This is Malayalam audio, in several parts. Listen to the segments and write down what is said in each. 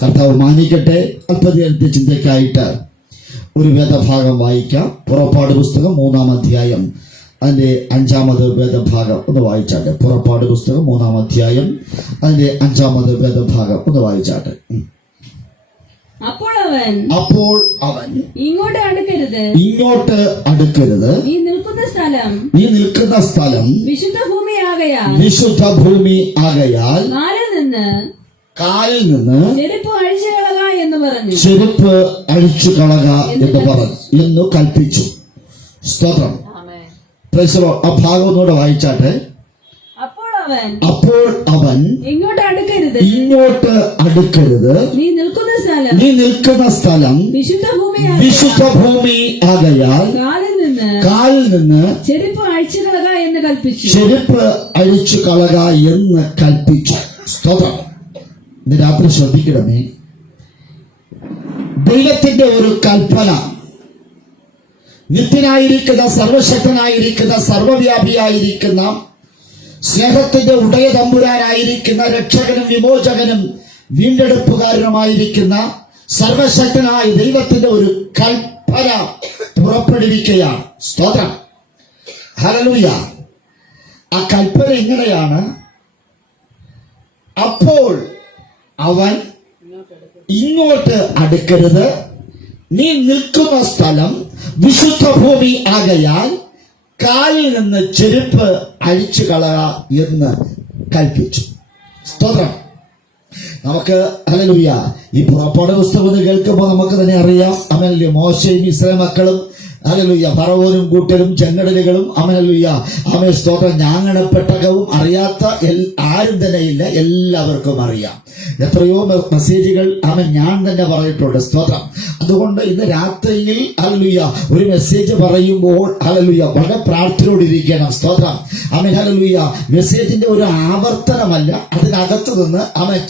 കർത്താവ് മാനിക്കട്ടെ. അല്പനേരത്തെ ചിന്തയ്ക്കായിട്ട് ഒരു വേദഭാഗം വായിക്കാം. പുറപ്പാട് പുസ്തകം 3-ാം അധ്യായം അതിന്റെ 5-ാമത് വേദഭാഗം ഒന്ന് വായിച്ചാട്ടെ. പുറപ്പാട് പുസ്തകം 3-ാം അധ്യായം അതിന്റെ 5-ാമത് വേദഭാഗം ഒന്ന് വായിച്ചാട്ടെ. അപ്പോൾ അവൻ ഇങ്ങോട്ട് അടുക്കരുത്, നീ നിൽക്കുന്ന സ്ഥലം വിശുദ്ധ ഭൂമി ആകയാൽ കാലിൽ നിന്ന് ചെരുപ്പ് അഴിച്ചു കളക എന്ന് പറഞ്ഞു കൽപ്പിച്ചു. സ്തോത്രം. ആ ഭാഗം ഒന്നുകൂടെ വായിച്ചാട്ടെ. അപ്പോൾ അവൻ ഇങ്ങോട്ട് അടുക്കരുത്, നീ നിൽക്കുന്ന സ്ഥലം വിശുദ്ധ ഭൂമി ആകയാൽ കാലിൽ നിന്ന് ചെരുപ്പ് അഴിച്ചു കളക എന്ന് കൽപ്പിച്ചു. സ്തോത്രം. ഇന്ന് രാത്രി ശ്രദ്ധിക്കണമേ, ദൈവത്തിന്റെ ഒരു കൽപ്പന, നിത്യനായിരിക്കുന്ന സർവശക്തനായിരിക്കുന്ന സർവവ്യാപിയായിരിക്കുന്ന സ്നേഹത്തിന്റെ ഉടയ തമ്പുരാനായിരിക്കുന്ന രക്ഷകനും വിമോചകനും വീണ്ടെടുപ്പുകാരനുമായിരിക്കുന്ന സർവശക്തനായ ദൈവത്തിന്റെ ഒരു കൽപ്പന പുറപ്പെടുവിക്കുകയാണ്. സ്തോത്രം. ഹല്ലേലൂയ. ആ കൽപ്പന ഇങ്ങനെയാണ്: അപ്പോൾ അവൻ ഇങ്ങോട്ട് അടുക്കരുത്, നീ നിൽക്കുന്ന സ്ഥലം വിശുദ്ധ ഭൂമി ആകയാൽ കാലിൽ നിന്ന് ചെരുപ്പ് അഴിച്ചു കളക എന്ന് കൽപ്പിച്ചു. സ്തോത്രം. നമുക്ക് ഹല്ലേലൂയ ഈ പുറപ്പാട് പുസ്തകം കേൾക്കുമ്പോൾ നമുക്ക് തന്നെ അറിയാം, അമേല്യ മോശയും ഇസ്രായേൽ മക്കളും ഹല്ലേലൂയ പറവോനും കൂട്ടരും ചെങ്കടലുകളും ഹല്ലേലൂയ ആമേ സ്തോത്രം ഞാങ്ങണപ്പെട്ടകവും അറിയാത്ത ആരും തന്നെ ഇല്ല, എല്ലാവർക്കും അറിയാം. എത്രയോ മെസ്സേജുകൾ ഞാൻ തന്നെ പറഞ്ഞിട്ടുണ്ട്. സ്തോത്രം. അതുകൊണ്ട് ഇന്ന് രാത്രിയിൽ ഹല്ലേലൂയ ഒരു മെസ്സേജ് പറയുമ്പോൾ ഹല്ലേലൂയ വളരെ പ്രാർത്ഥനയോടിരിക്കണം. സ്തോത്രം. ഹല്ലേലൂയ മെസ്സേജിന്റെ ഒരു ആവർത്തനമല്ല, അതിനകത്ത് നിന്ന്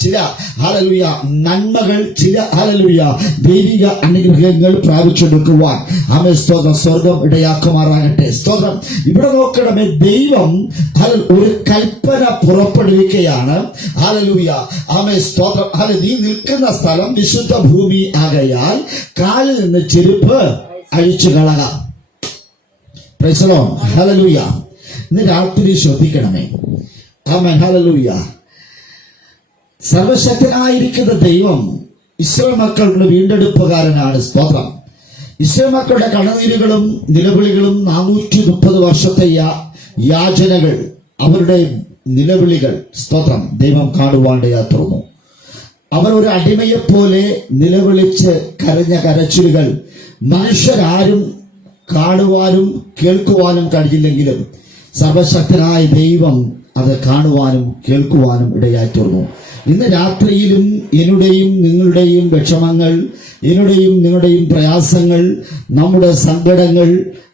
ചില ഹല്ലേലൂയ നന്മകൾ, ചില ഹല്ലേലൂയ ദൈവിക അനുഗ്രഹങ്ങൾ പ്രാപിച്ചെടുക്കുവാൻ സ്വർഗം ഇടയാക്കുമാറാകട്ടെ. സ്തോത്രം. ഇവിടെ നോക്കണമേ, ദൈവം ഒരു കൽപ്പന പുറപ്പെടുവിക്കുകയാണ്. ഹല്ലേലൂയ ആമേ സ്തോത്രം. നീ നിൽക്കുന്ന സ്ഥലം വിശുദ്ധ ഭൂമി ആകയാൽ കാലിൽ നിന്ന് ചെരുപ്പ് അഴിച്ചു കളക. Praise the lord. ഹല്ലേലൂയ. ഇന്ന് രാത്രി ശ്രദ്ധിക്കണമേ. ആമേൻ. ഹല്ലേലൂയ. സർവശക്തനായിരിക്കുന്ന ദൈവം ഇസ്രായേൽ മക്കളുടെ വീണ്ടെടുപ്പുകാരനാണ്. സ്തോത്രം. ഇസ്രായേൽ മക്കളുടെ കണ്ണുനീരുകളും നിലവിളികളും 430 വർഷത്തെ യാചനകൾ, അവരുടെ നിലവിളികൾ സ്തോത്രം ദൈവം കാണുവാണ്ടയാ തുറന്നു. അവർ ഒരു അടിമയെപ്പോലെ നിലവിളിച്ച് കരഞ്ഞ കരച്ചിലുകൾ മനുഷ്യരാരും കാണുവാനും കേൾക്കുവാനും കഴിഞ്ഞില്ലെങ്കിലും സർവശക്തനായ ദൈവം അത് കാണുവാനും കേൾക്കുവാനും ഇടയായി തീർന്നു. ഇന്ന് രാത്രിയിലും എന്നുടെയും നിങ്ങളുടെയും വിഷമങ്ങൾ, എന്നുടെയും നിങ്ങളുടെയും പ്രയാസങ്ങൾ, നമ്മുടെ സങ്കടങ്ങൾ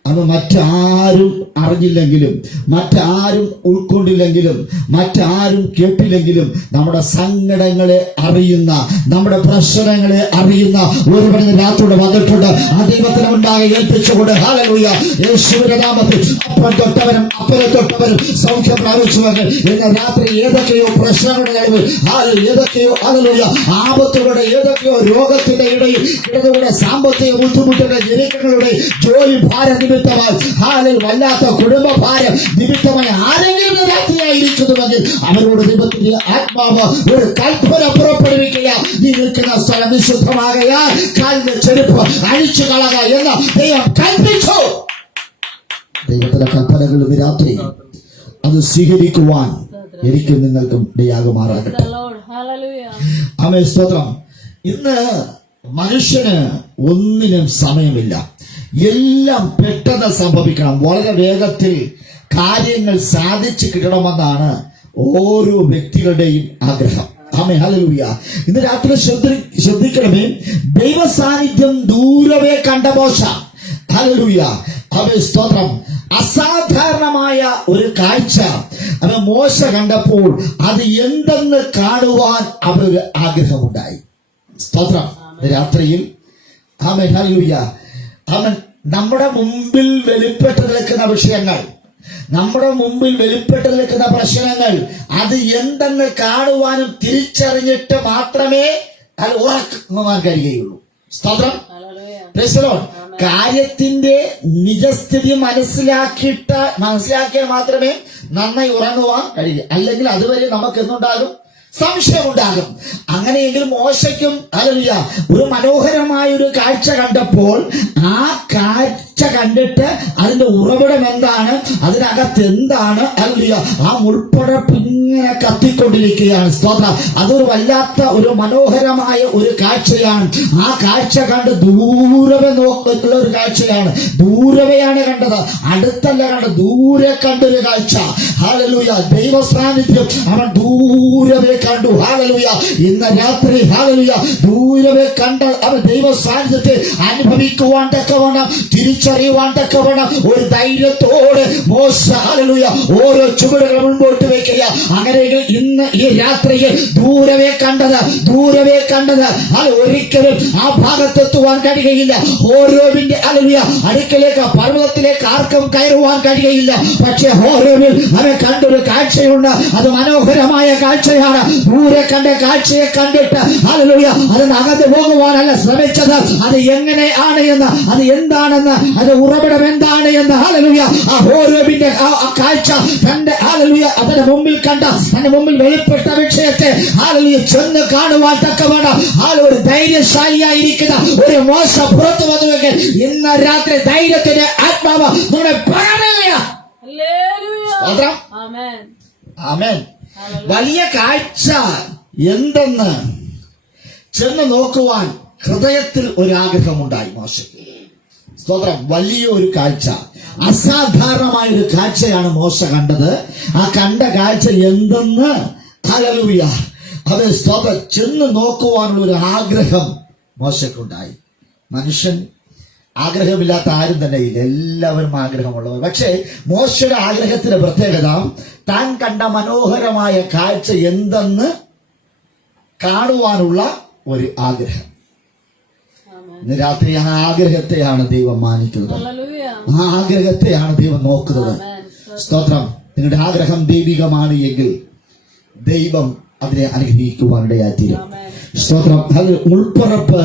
അത് മറ്റാരും അറിഞ്ഞില്ലെങ്കിലും, മറ്റാരും ഉൾക്കൊണ്ടില്ലെങ്കിലും, മറ്റാരും കേട്ടില്ലെങ്കിലും നമ്മുടെ സങ്കടങ്ങളെ അറിയുന്ന, നമ്മുടെ പ്രശ്നങ്ങളെ അറിയുന്ന ഒരുവൻ രാത്രിയോടെ വന്നിട്ടുണ്ട്. ആ ദൈവത്തിന് ഉണ്ടാകെ ഏൽപ്പിച്ചുകൊണ്ട് ഹല്ലേലൂയ യേശുവിന്റെ നാമത്തിൽ അപ്പൻ തൊട്ടവരും അപ്പനെ തൊട്ടവരും സൗഖ്യം പ്രാപിച്ചുവെങ്കിൽ ഇന്ന് രാത്രി ഏതൊക്കെയോ പ്രശ്നങ്ങളുടെ നടുവിൽ ഏതൊക്കെയോ ഹല്ലേലൂയ ആപത്തുകളുടെ, ഏതൊക്കെയോ രോഗത്തിന്റെ ഇടയിൽ ഇടതുകൂടെ സാമ്പത്തിക ബുദ്ധിമുട്ടുകളുടെ, ജനങ്ങളുടെ ജോലി ഭാര നിമിത്തമായി വല്ലാത്ത കുടുംബ ഭാരം നിമിത്തമായി ആരെങ്കിലും രാത്രിയായിരിക്കുന്നുവെങ്കിൽ അവരോട് ദൈവത്തിന്റെ ആത്മാവ് ഒരു കൽപ്പന പുറപ്പെടുവിക്കുക. നീ നിൽക്കുന്ന സ്ഥലം വിശുദ്ധമാകയാൽ കാലിന്റെ ചെരുപ്പ് അഴിച്ചു കളക എന്ന് ദൈവം കൽപ്പിച്ചു. ദൈവത്തിന്റെ കൽപ്പനകൾ രാത്രി അത് സ്വീകരിക്കുവാൻ എനിക്കും നിങ്ങൾക്കും ഇടയാകുമാറാകട്ടെ. ആമേൻ. സ്തോത്രം. ഇന്ന് മനുഷ്യന് ഒന്നിനും സമയമില്ല. എല്ലാം പെട്ടെന്ന് സംഭവിക്കണം, വളരെ വേഗത്തിൽ കാര്യങ്ങൾ സാധിച്ചു കിട്ടണമെന്നാണ് ഓരോ വ്യക്തികളുടെയും ആഗ്രഹം. ആമേൻ. ഹല്ലേലൂയ. ഇന്ന് രാത്രി ശ്രദ്ധിക്കണമേ, ദൈവ സാന്നിധ്യം ദൂരവേ കണ്ട മോശ. ഹല്ലേലൂയ. ആമേൻ. സ്തോത്രം. അസാധാരണമായ ഒരു കാഴ്ച മോശ കണ്ടപ്പോൾ അത് എന്തെന്ന് കാണുവാൻ അവരൊരു ആഗ്രഹമുണ്ടായി. സ്തോത്രം. രാത്രിയിൽ ആമേൻ. ഹല്ലേലൂയ. അവൻ നമ്മുടെ മുമ്പിൽ വെളിപ്പെട്ട് നിൽക്കുന്ന വിഷയങ്ങൾ, നമ്മുടെ മുമ്പിൽ വെളിപ്പെട്ട് നിൽക്കുന്ന പ്രശ്നങ്ങൾ അത് എന്തെന്ന് കാണുവാനും തിരിച്ചറിഞ്ഞിട്ട് മാത്രമേ അത് ഉറക്കുവാൻ കഴിയുകയുള്ളൂ. സ്തോത്രം. Praise the Lord. കാര്യത്തിന്റെ നിജസ്ഥിതി മനസ്സിലാക്കിയാൽ മാത്രമേ നന്നായി ഉറങ്ങുവാൻ കഴിയൂ. അല്ലെങ്കിൽ അതുവരെ നമുക്ക് എന്തുണ്ടാകും? സംശയമുണ്ടാകും. അങ്ങനെയെങ്കിൽ മോശയ്ക്കും ഹല്ലേലൂയ ഒരു മനോഹരമായ ഒരു കാഴ്ച കണ്ടപ്പോൾ ആ കാഴ്ച കണ്ടിട്ട് അതിന്റെ ഉറവിടം എന്താണ്, അതിനകത്ത് എന്താണ്, ഹല്ലേലൂയ ആ മുൾപ്പടർപ്പ് ഇങ്ങനെ കത്തിക്കൊണ്ടിരിക്കുകയാണ്. സ്തോത്രം. അതൊരു വല്ലാത്ത ഒരു മനോഹരമായ ഒരു കാഴ്ചയാണ്. ആ കാഴ്ച കണ്ട് ദൂരവെ നോക്കുന്ന ഒരു കാഴ്ചയാണ്. ദൂരവെയാണ് കണ്ടത്, അടുത്തല്ല കണ്ടത്, ദൂരെ കണ്ടൊരു കാഴ്ച. ഹല്ലേലൂയ ദൈവ സാന്നിധ്യം അവൻ ദൂരവെ കണ്ടു. ഹല്ലേലൂയ ഇന്ന് രാത്രി ഹല്ലേലൂയ ദൂരവെ കണ്ട അവൻ ദൈവ സാന്നിധ്യത്തെ അനുഭവിക്കുവാൻ തക്കവണ്ണം, തിരിച്ചറിയുവാൻ തക്കവണ്ണം ഒരു ധൈര്യത്തോടെ മോശ ഹല്ലേലൂയ ഓരോ ചുവടുകൾ മുൻപോട്ട് വെക്കുക. അങ്ങനെയെങ്കിൽ ഇന്ന് ഈ രാത്രിയിൽ ദൂരവെ കണ്ടത് അത് ഒരിക്കലും ആ ഭാഗത്തെത്തുവാൻ കഴിയുകയില്ല. ഹോരോബിന്റെ ഹല്ലേലൂയ അടുക്കലേക്ക് പർവ്വതത്തിലേക്ക് ആർക്കും കയറുവാൻ കഴിയുകയില്ല. പക്ഷെ ഹോരോബിൽ അവൻ കണ്ടൊരു കാഴ്ചയുണ്ട്. അത് മനോഹരമായ കാഴ്ചയാണ്. ദൂരെ കണ്ട കാഴ്ചയെ കണ്ടിട്ട് ഹല്ലേലൂയ അതിനകത്ത് പോകുവാനല്ല ശ്രമിച്ചത്. അത് എങ്ങനെയാണ് എന്ന്, അത് എന്താണെന്ന്, അത് ഉറവിടം എന്താണ് എന്ന് ഹല്ലേലൂയ ആ ഹോരോബിന്റെ ആ കാഴ്ച കണ്ട് ഹല്ലേലൂയ അതിന്റെ മുമ്പിൽ കണ്ട തന്റെ മുമ്പിൽ വെളിപ്പെട്ട വിഷയത്തെ ഹല്ലേലൂയ ചെന്ന് കാണുവാൻ തക്കവണ്ണം ഒരു ധൈര്യശാലിയായിരിക്കുന്ന ഒരു മോശ പുറത്തു വന്നുവെങ്കിൽ ഇന്ന് രാത്രി ധൈര്യത്തിന്റെ ആത്മാവ് നമ്മുടെ ആമേൻ. വലിയ കാഴ്ച എന്തെന്ന് ചെന്ന് നോക്കുവാൻ ഹൃദയത്തിൽ ഒരു ആഗ്രഹമുണ്ടായി മോശയ്ക്ക്. സ്തോത്രം. വലിയൊരു കാഴ്ച, അസാധാരണമായ ഒരു കാഴ്ചയാണ് മോശ കണ്ടത്. ആ കണ്ട കാഴ്ച എന്തെന്ന് ഹല്ലേലൂയ അത് സ്തോത്രം ചെന്ന് നോക്കുവാനുള്ള ഒരു ആഗ്രഹം മോശക്കുണ്ടായി. മനുഷ്യൻ ആഗ്രഹമില്ലാത്ത ആരും തന്നെ ഇല്ല, എല്ലാവരും ആഗ്രഹമുള്ളവർ. പക്ഷേ മോശയുടെ ആഗ്രഹത്തിന്റെ പ്രത്യേകത താൻ കണ്ട മനോഹരമായ കാഴ്ച എന്തെന്ന് കാണുവാനുള്ള ഒരു ആഗ്രഹം. ഇന്ന് രാത്രി ആ ആഗ്രഹത്തെയാണ് ദൈവം മാനിക്കുന്നത്, ആ ആഗ്രഹത്തെയാണ് ദൈവം നോക്കുന്നത്. സ്തോത്രം. നിങ്ങളുടെ ആഗ്രഹം ദൈവികമാണ് എങ്കിൽ ദൈവം അതിനെ അനുഗ്രഹിക്കുവാനിടയായിത്തീരും. സ്തോത്രം. അത് ഉൾപ്പറപ്പ്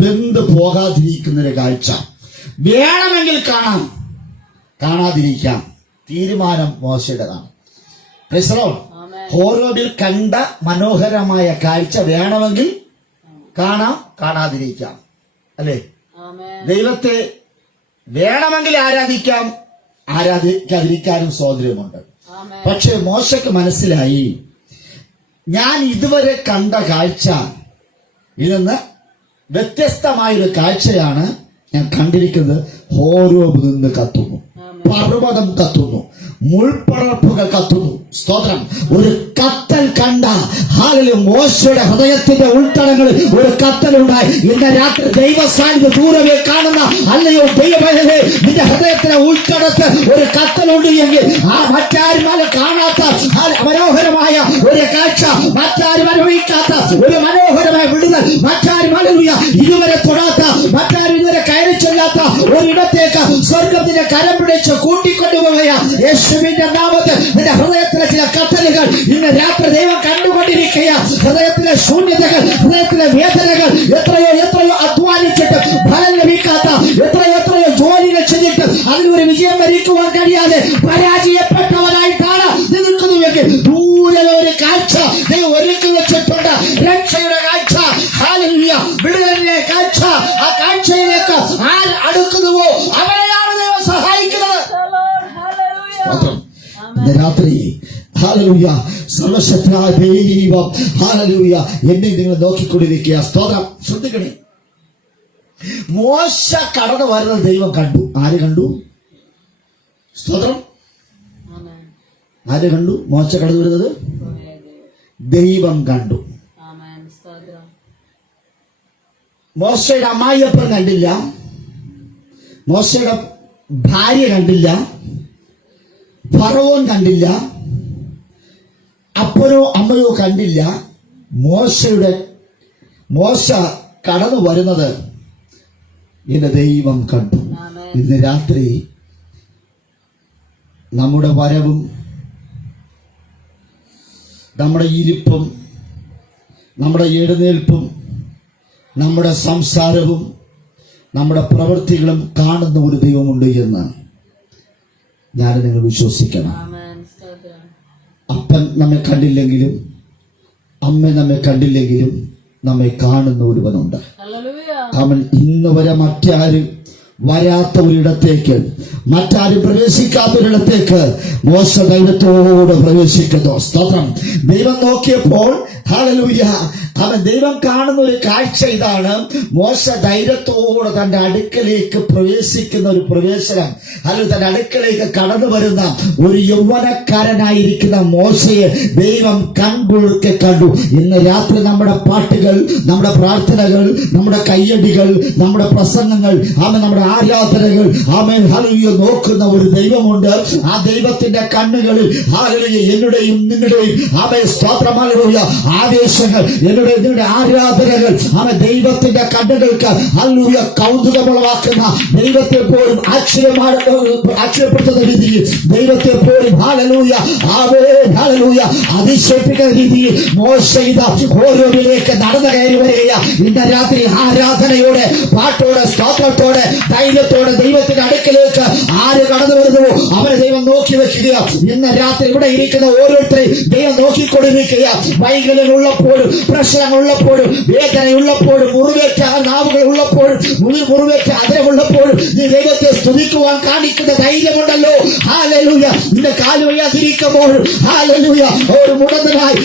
വെന്ത് പോകാതിരിക്കുന്നൊരു കാഴ്ച വേണമെങ്കിൽ കാണാം, കാണാതിരിക്കാം. തീരുമാനം മോശയുടേതാണ്. Praise the lord. ഹോരോബിൽ കണ്ട മനോഹരമായ കാഴ്ച വേണമെങ്കിൽ കാണാം, കാണാതിരിക്കാം. അല്ലേ? ദൈവത്തെ വേണമെങ്കിൽ ആരാധിക്കാം, ആരാധിക്കാതിരിക്കാനും സ്വാതന്ത്ര്യമുണ്ട്. പക്ഷെ മോശയ്ക്ക് മനസ്സിലായി, ഞാൻ ഇതുവരെ കണ്ട കാഴ്ച ഇതെന്ന് വ്യത്യസ്തമായൊരു കാഴ്ചയാണ് ഞാൻ കണ്ടിരിക്കുന്നത്. ഹോരോബ് നിന്ന് കത്തുന്നു, പർവ്വതം കത്തുന്നു, മുൾപ്പടർപ്പുകൾ കത്തുന്നു. സ്തോത്രം. ഒരു കത്തൽ കണ്ട ഹാലിൽ മോശയുടെ ഹൃദയത്തിന്റെ ഉൾത്തടങ്ങളിൽ ഒരു കത്തലുണ്ടായി. ഇന്ന് രാത്രി ദൈവ സാന്നിധ്യം ദൂരമേ കാണുന്ന അല്ലയോ ദൈവമേ, നിന്റെ ഹൃദയത്തിലെ ഉൾത്തടത്ത് ഒരു കത്തലുണ്ട് എങ്കിൽ ആ മറ്റാരും കാണാത്ത മനോഹരമായ ഒരു കാഴ്ച, മറ്റാരും അനുഭവിക്കാത്ത ഒരു മനോഹരമായ വിടുതൽ, മറ്റാരും ഹല്ലേലൂയ ഇതുവരെ തൊടാത്ത, മറ്റാരും ഇതുവരെ കയറി ചെല്ലാത്ത ഒരിടത്തേക്ക് സ്വർഗത്തിന്റെ കരം പിടിച്ച് കൂട്ടിക്കൊണ്ടുപോവുകയാണ്. യേശുവിന്റെ നാമത്തിൽ നിന്റെ ഹൃദയത്തിലെ ചില കത്തലുകൾ ഇന്ന് രാത്രി ദൈവം കണ്ടുകൊണ്ടിരിക്കുക. ഹൃദയത്തിലെ ശൂന്യതകൾ, ഹൃദയത്തിലെ വേദനകൾ, എത്രയോ അധ്വാനിച്ചിട്ട് ഫലം ലഭിക്കാത്ത, എത്രയോ ജോലികൾ ചെയ്തിട്ട് അതിലൊരു വിജയം വരിക്കുവാൻ കഴിയാതെ പരാജയപ്പെട്ടവരായിട്ടാണ് നിൽക്കുന്നുവെങ്കിൽ ദൂരെ ഒരു കാഴ്ച ദൈവം ഒരുക്കി വെച്ചിട്ടുണ്ട്. രക്ഷയുടെ കാഴ്ച, ഹല്ലേലൂയ വിടുതലിന്റെ കാഴ്ച. ആ കാഴ്ചയിലേക്ക് ആര് അടുക്കുന്നുവോ അവരെയാണ് ദൈവം സഹായിക്കുന്നത്. ഇന്ന് രാത്രി ഹല്ലേലൂയ സർവശക്തനായ ദൈവം ഹല്ലേലൂയ എന്നെ നിങ്ങൾ നോക്കിക്കൊണ്ടിരിക്കുക. സ്തോത്രം. ശ്രദ്ധിക്കണേ, മോശ കടന്നു വരുന്നത് ദൈവം കണ്ടു. ആര് കണ്ടു? സ്തോത്രം. ആര് കണ്ടു? മോശ കടന്നു വരുന്നത് ദൈവം കണ്ടു. മോശയുടെ അമ്മായിയപ്പൻ കണ്ടില്ല, മോശയുടെ ഭാര്യ കണ്ടില്ല, ഫറവോൻ കണ്ടില്ല, അപ്പനോ അമ്മയോ കണ്ടില്ല. മോശ കടന്നു വരുന്നത് ഇന്ന് ദൈവം കണ്ടു. ഇന്ന് രാത്രി നമ്മുടെ വരവും നമ്മുടെ ഇരിപ്പും നമ്മുടെ എഴുന്നേൽപ്പും നമ്മുടെ സംസാരവും നമ്മുടെ പ്രവൃത്തികളും കാണുന്ന ഒരു ദൈവമുണ്ട് എന്ന് ഞാൻ നിങ്ങൾ വിശ്വസിക്കണം. അപ്പൻ നമ്മെ കണ്ടില്ലെങ്കിലും അമ്മ നമ്മെ കണ്ടില്ലെങ്കിലും നമ്മെ കാണുന്ന ഒരുവനുണ്ട്. അവൻ ഇന്ന് വരെ മറ്റാരും വരാത്ത ഒരിടത്തേക്ക്, മറ്റാരും പ്രവേശിക്കാത്ത ഒരിടത്തേക്ക് മോശ ധൈര്യത്തോടെ പ്രവേശിക്കുന്നു. സ്തോത്രം. ദൈവം നോക്കിയപ്പോൾ ഹല്ലേലൂയ, അവൻ ദൈവം കാണുന്ന ഒരു കാഴ്ച ഇതാണ്. മോശ ധൈര്യത്തോടെ തന്റെ അടുക്കലേക്ക് പ്രവേശിക്കുന്ന ഒരു പ്രവേശനം, അല്ലെങ്കിൽ തന്റെ അടുക്കലേക്ക് കടന്നു വരുന്ന ഒരു യൗവനക്കാരനായിരിക്കുന്ന മോശയെ ദൈവം കൺകുളിർക്കെ കണ്ടു. ഇന്ന് രാത്രി നമ്മുടെ പാട്ടുകൾ, നമ്മുടെ പ്രാർത്ഥനകൾ, നമ്മുടെ കയ്യടികൾ, നമ്മുടെ പ്രസംഗങ്ങൾ, നമ്മുടെ ആരാധനകൾ ഹല്ലേലൂയ നോക്കുന്ന ഒരു ദൈവമുണ്ട്. ആ ദൈവത്തിന്റെ കണ്ണുകളിൽ ഹല്ലേലൂയ എന്നുടെയും നിങ്ങളുടെയും സ്തോത്രം ഹല്ലേലൂയ ആവേശങ്ങൾ, നിങ്ങളുടെ ആരാധനകൾ ദൈവത്തിന്റെ കണ്ണുകൾക്ക് ഹല്ലേലൂയ കൗതുകമുളവാക്കുന്ന, ദൈവത്തെ പോലും ആശ്ചര്യപ്പെടുത്തുന്ന രീതിയിൽ, ദൈവത്തെ പോലും ഹല്ലേലൂയ ഹല്ലേലൂയ അതിശയിപ്പിക്കുന്ന രീതിയിൽ മോശ ഇതാ ഓരോന്നിലേക്ക് നടന്നു കയറി വരികയാ. ഇന്ന് രാത്രി ആരാധനയോടെ, പാട്ടോടെ, സ്തോത്രത്തോടെ, ധൈര്യത്തോടെ ദൈവത്തിന്റെ അടുക്കലേക്ക് ആര് കടന്നു വരുന്നുവോ അവരെ ദൈവം നോക്കി വെക്കുക. ഇന്ന് രാത്രി ഇവിടെ ഇരിക്കുന്ന ഓരോരുത്തരെയും ദൈവം നോക്കിക്കൊണ്ടിരിക്കുക. വൈകല്യങ്ങളുള്ളപ്പോഴും, പ്രശ്നങ്ങളുള്ളപ്പോഴും, വേദനയുള്ളപ്പോഴും, മുറിവേറ്റ നാവുകൾ ഉള്ളപ്പോഴും, മുറിവേറ്റ ആദരവുള്ളപ്പോഴും നീ ദൈവത്തെ സ്തുതിക്കുവാൻ കാണിക്കുന്ന ധൈര്യമുണ്ടല്ലോ. ഹല്ലേലൂയ. നിന്റെ കാല് വയ്യാതിരിക്കുമ്പോഴും ഹല്ലേലൂയ ഒരു മുടന്തനായി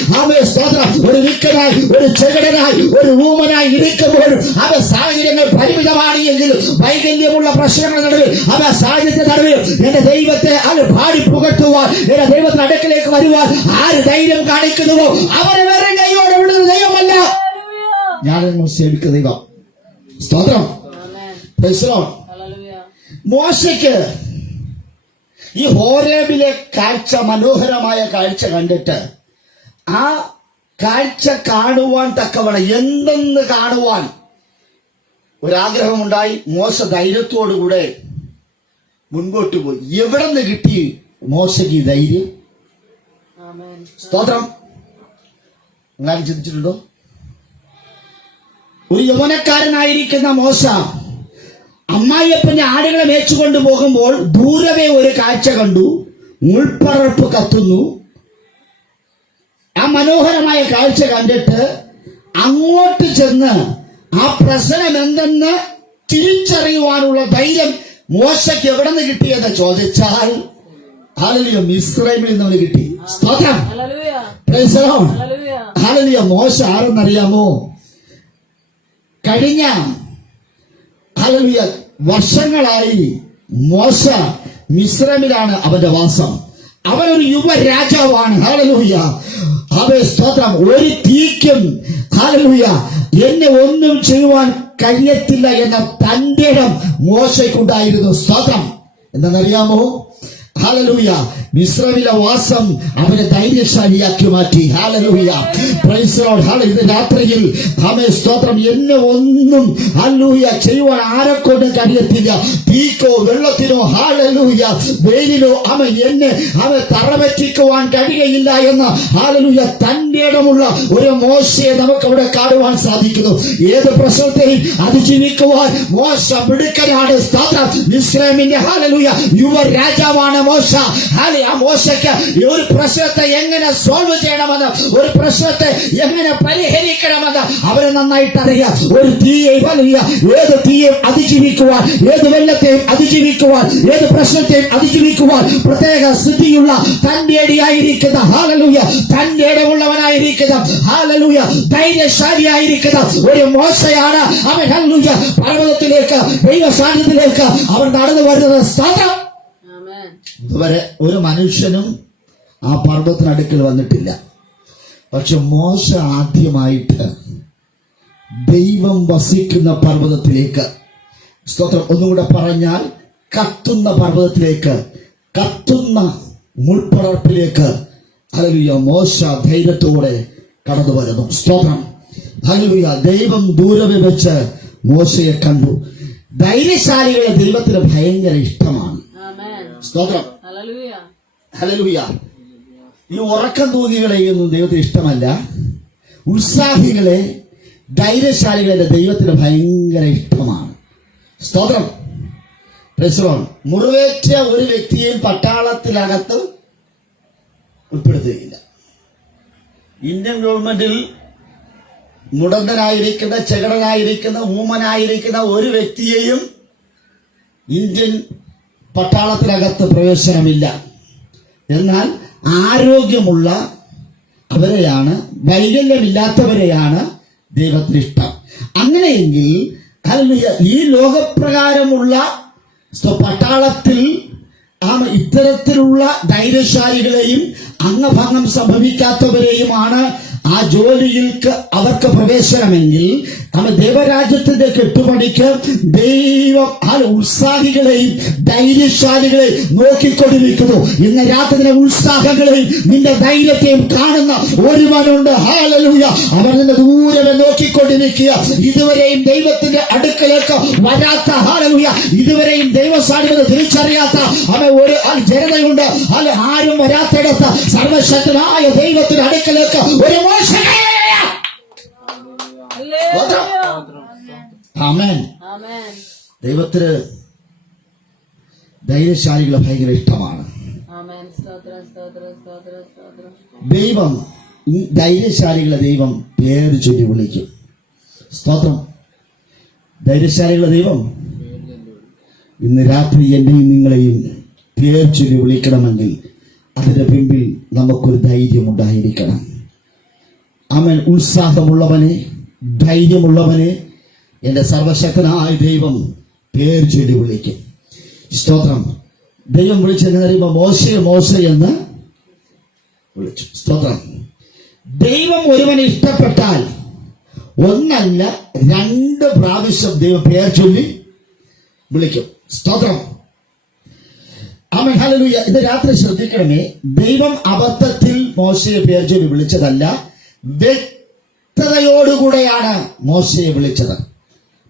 സ്തോത്രം, ഒരു വിക്കനായി, ഒരു ചെകിടനായി, ഒരു ഊമനായി ഇരിക്കുമ്പോഴും സാഹചര്യങ്ങൾ പരിമിതമാണ് എങ്കിലും, വൈകല്യമുള്ള പ്രശ്നങ്ങൾ നടുവിൽ, സാഹചര്യത്തിന്റെ നടുവിൽ എന്റെ ദൈവത്തെ പാടി പുകട്ടുവാൻ, എന്റെ ദൈവത്തിന്റെ അടുക്കലേക്ക് വരുവാൻ ആര് ധൈര്യം കാണിക്കുന്നുവോ അവരെ വേറെ കൈയോടെ വിടുന്ന ദൈവമല്ല ഞാൻ സേവിക്കുന്ന ദൈവം. സ്തോത്രം. മോശയ്ക്ക് ഈ ഹോരേബിലെ കാഴ്ച, മനോഹരമായ കാഴ്ച കണ്ടിട്ട് ആ കാഴ്ച കാണുവാൻ തക്കവണ്ണം എന്തെന്ന് കാണുവാൻ ഒരാഗ്രഹമുണ്ടായി. മോശ ധൈര്യത്തോടുകൂടെ മുൻപോട്ട് പോയി. എവിടെ നിന്ന് കിട്ടി മോശയ്ക്ക് ഈ ധൈര്യം? സ്തോത്രം. നിങ്ങൾ ചിന്തിച്ചിട്ടുണ്ടോ? ഒരു യൗവനക്കാരനായിരിക്കുന്ന മോശ അമ്മായിയപ്പന്റെ ആടുകളെ മേച്ചുകൊണ്ട് പോകുമ്പോൾ ദൂരവേ ഒരു കാഴ്ച കണ്ടു. മുൾപ്പറപ്പ് കത്തുന്നു. ആ മനോഹരമായ കാഴ്ച കണ്ടിട്ട് അങ്ങോട്ട് ചെന്ന് ആ പ്രശ്നം എന്തെന്ന് തിരിച്ചറിയുവാനുള്ള ധൈര്യം മോശയ്ക്ക് എവിടെ നിന്ന് കിട്ടിയെന്ന് ചോദിച്ചാൽ ഹല്ലേലൂയ മിസ്രൈമിൽ നിന്ന് കിട്ടി. സ്തോത്രം. ഹല്ലേലൂയ. മോശ ആരെന്നറിയാമോ? കഴിഞ്ഞ ഹല്ലേലൂയ വർഷങ്ങളായി മോശ മിസ്രൈമിലാണ് അവന്റെ വാസം. അവനൊരു യുവ രാജാവാണ്. ഹല്ലേലൂയ. സ്തോത്രം. ഒരു തീക്കും ഹല്ലേലൂയ എന്നെ ഒന്നും ചെയ്യുവാൻ കഴിയത്തില്ല എന്ന തന്റെ മോശയ്ക്കുണ്ടായിരുന്നു. സ്തോത്രം. എന്താണെന്നറിയാമോ? ഹല്ലേലൂയ. മിസ്രൈമിലെ വാസം അവനെ ധൈര്യശാലിയാക്കി മാറ്റി. Hallelujah. Praise the lord. Hallelujah. രാത്രിയിൽ സ്തോത്രം എന്നെ ഒന്നും ഹല്ലേലൂയ ചെയ്യുവാൻ ആരെക്കൊണ്ട് കഴിയത്തില്ല. തീക്കോ വെള്ളത്തിനോ ഹല്ലേലൂയ വെയിലിനോ എന്നെ തറപറ്റിക്കുവാൻ കഴിയയില്ല എന്ന് ഹല്ലേലൂയ തന്റെ ഇടമുള്ള ഒരു മോശയെ നമുക്ക് അവിടെ കാണുവാൻ സാധിക്കുന്നു. ഏത് പ്രശ്നത്തെയും അതിജീവിക്കുവാൻ മോശ മിടുക്കനാണ്. സ്തോത്രം. മിസ്രൈമിന്റെ ഹല്ലേലൂയ യുവ രാജാവാണ് മോശ. ആ മോശയ്ക്ക് ഒരു പ്രശ്നത്തെ എങ്ങനെ സോൾവ് ചെയ്യണമെന്ന്, ഒരു പ്രശ്നത്തെ എങ്ങനെ പരിഹരിക്കണമെന്ന് അവരെ നന്നായിട്ട് അറിയാം. ഒരു തീയെ ഏത് തീയെയും അതിജീവിക്കുവാൻ, ഏത് വെള്ളത്തെയും അതിജീവിക്കുവാൻ, ഏത് പ്രശ്നത്തെയും അതിജീവിക്കുവാൻ പ്രത്യേക സ്ഥിതിയുള്ള തന്റെ അടിയായിരിക്കുന്ന ഹല്ലേലൂയ, തന്റെ ഇടമുള്ളവനായിരിക്കുന്ന ഹല്ലേലൂയ ധൈര്യശാലിയായിരിക്കുന്ന ഒരു മോശയാണ് അവൻ. ഹല്ലേലൂയ. പർവ്വതത്തിലേക്ക്, ദൈവ സാന്നിധ്യത്തിലേക്ക് അവൻ നടന്നു വരുന്നത്. സ്തോത്രം. ഇതുവരെ ഒരു മനുഷ്യനും ആ പർവ്വതത്തിനടുക്കൽ വന്നിട്ടില്ല. പക്ഷെ മോശ ആദ്യമായിട്ട് ദൈവം വസിക്കുന്ന പർവ്വതത്തിലേക്ക്, സ്തോത്രം, ഒന്നുകൂടെ പറഞ്ഞാൽ കത്തുന്ന പർവ്വതത്തിലേക്ക്, കത്തുന്ന മുൾപ്പടർപ്പിലേക്ക് ഹല്ലേലൂയ മോശ ധൈര്യത്തോടെ കടന്നു വരുന്നു. സ്തോത്രം. ഹല്ലേലൂയ. ദൈവം ദൂരവേ വെച്ച് മോശയെ കണ്ടു. ധൈര്യശാലികളെ ദൈവത്തിന് ഭയങ്കര ഇഷ്ടമാണ്. സ്തോത്രം. ഹല്ലേലൂയ. ഈ ഉറക്കം തൂങ്ങികളെയൊന്നും ദൈവത്തിന് ഇഷ്ടമല്ല. ഉത്സാഹികളെ, ധൈര്യശാലികളെ ദൈവത്തിന് ഭയങ്കര ഇഷ്ടമാണ്. സ്തോത്രം. Praise the Lord. മുറിവേറ്റ ഒരു വ്യക്തിയെയും പട്ടാളത്തിനകത്ത് ഉൾപ്പെടുത്തുകയില്ല. ഇന്ത്യൻ ഗവൺമെന്റിൽ മുടന്തനായിരിക്കുന്ന, ചെകടനായിരിക്കുന്ന, ഊമനായിരിക്കുന്ന ഒരു വ്യക്തിയെയും ഇന്ത്യൻ പട്ടാളത്തിനകത്ത് പ്രവേശനമില്ല. എന്നാൽ ആരോഗ്യമുള്ള അവരെയാണ്, വൈകല്യമില്ലാത്തവരെയാണ് ദൈവത്തിന് ഇഷ്ടം. അങ്ങനെയെങ്കിൽ ഹല്ലേലൂയ, ഈ ലോകപ്രകാരമുള്ള പട്ടാളത്തിൽ ഇത്തരത്തിലുള്ള ധൈര്യശാലികളെയും അംഗഭംഗം സംഭവിക്കാത്തവരെയുമാണ് ആ ജോലിയിൽക്ക് അവർക്ക് പ്രവേശനമെങ്കിൽ ദൈവരാജ്യത്തിന്റെ കെട്ടുപണിക്ക് ദൈവം ഉത്സാഹികളെയും ധൈര്യശാലികളെയും നോക്കിക്കൊണ്ടിരിക്കുന്നു. ഇന്ന് രാത്രി ഉത്സാഹങ്ങളെയും നിന്റെ ധൈര്യത്തെയും കാണുന്ന ഒരുവനുണ്ട്. ഹല്ലേലൂയ. അവർ നിന്നെ ദൂരെ നോക്കിക്കൊണ്ടിരിക്കുക. ഇതുവരെയും ദൈവത്തിന്റെ അടുക്കലേക്ക് വരാത്ത, ഹല്ലേലൂയ, ഇതുവരെയും ദൈവസാന്നിധ്യം തിരിച്ചറിയാത്ത ഒരു ജനതയുണ്ട്. ആരും വരാത്തിടത്ത് സർവശക്തനായ ദൈവത്തിന്റെ അടുക്കലേക്ക് ഒരു ആമേൻ. ദൈവത്തിന് ധൈര്യശാലികളെ ഭയങ്കര ഇഷ്ടമാണ്. ദൈവം ഈ ധൈര്യശാലികളെ ദൈവം പേര് ചൊല്ലി വിളിക്കും. സ്തോത്രം. ധൈര്യശാലികളെ ദൈവം ഇന്ന് രാത്രി എന്നെയും നിങ്ങളെയും പേര് ചൊല്ലി വിളിക്കണമെങ്കിൽ അതിന്റെ പിമ്പിൽ നമുക്കൊരു ധൈര്യം ഉണ്ടായിരിക്കണം. ആമേൻ. ഉത്സാഹമുള്ളവനെ, ധൈര്യമുള്ളവനെ എന്റെ സർവശക്തനായ ദൈവം പേര് ചൊല്ലി വിളിക്കും. സ്തോത്രം. ദൈവം വിളിച്ചെന്ന് പറയുമ്പോൾ മോശയെ മോശ എന്ന് വിളിച്ചു. സ്തോത്രം. ദൈവം ഒരുവനെ ഇഷ്ടപ്പെട്ടാൽ ഒന്നല്ല 2 പ്രാവശ്യം ദൈവം പേര് ചൊല്ലി വിളിക്കും. സ്തോത്രം. ആമേൻ. ഹല്ലേലൂയ. ഇത് രാത്രി ശ്രദ്ധിക്കണമേ. ദൈവം അബദ്ധത്തിൽ മോശയെ പേര് ചൊല്ലി വിളിച്ചതല്ല, വ്യക്തതയോടുകൂടെയാണ് മോശയെ വിളിച്ചത്.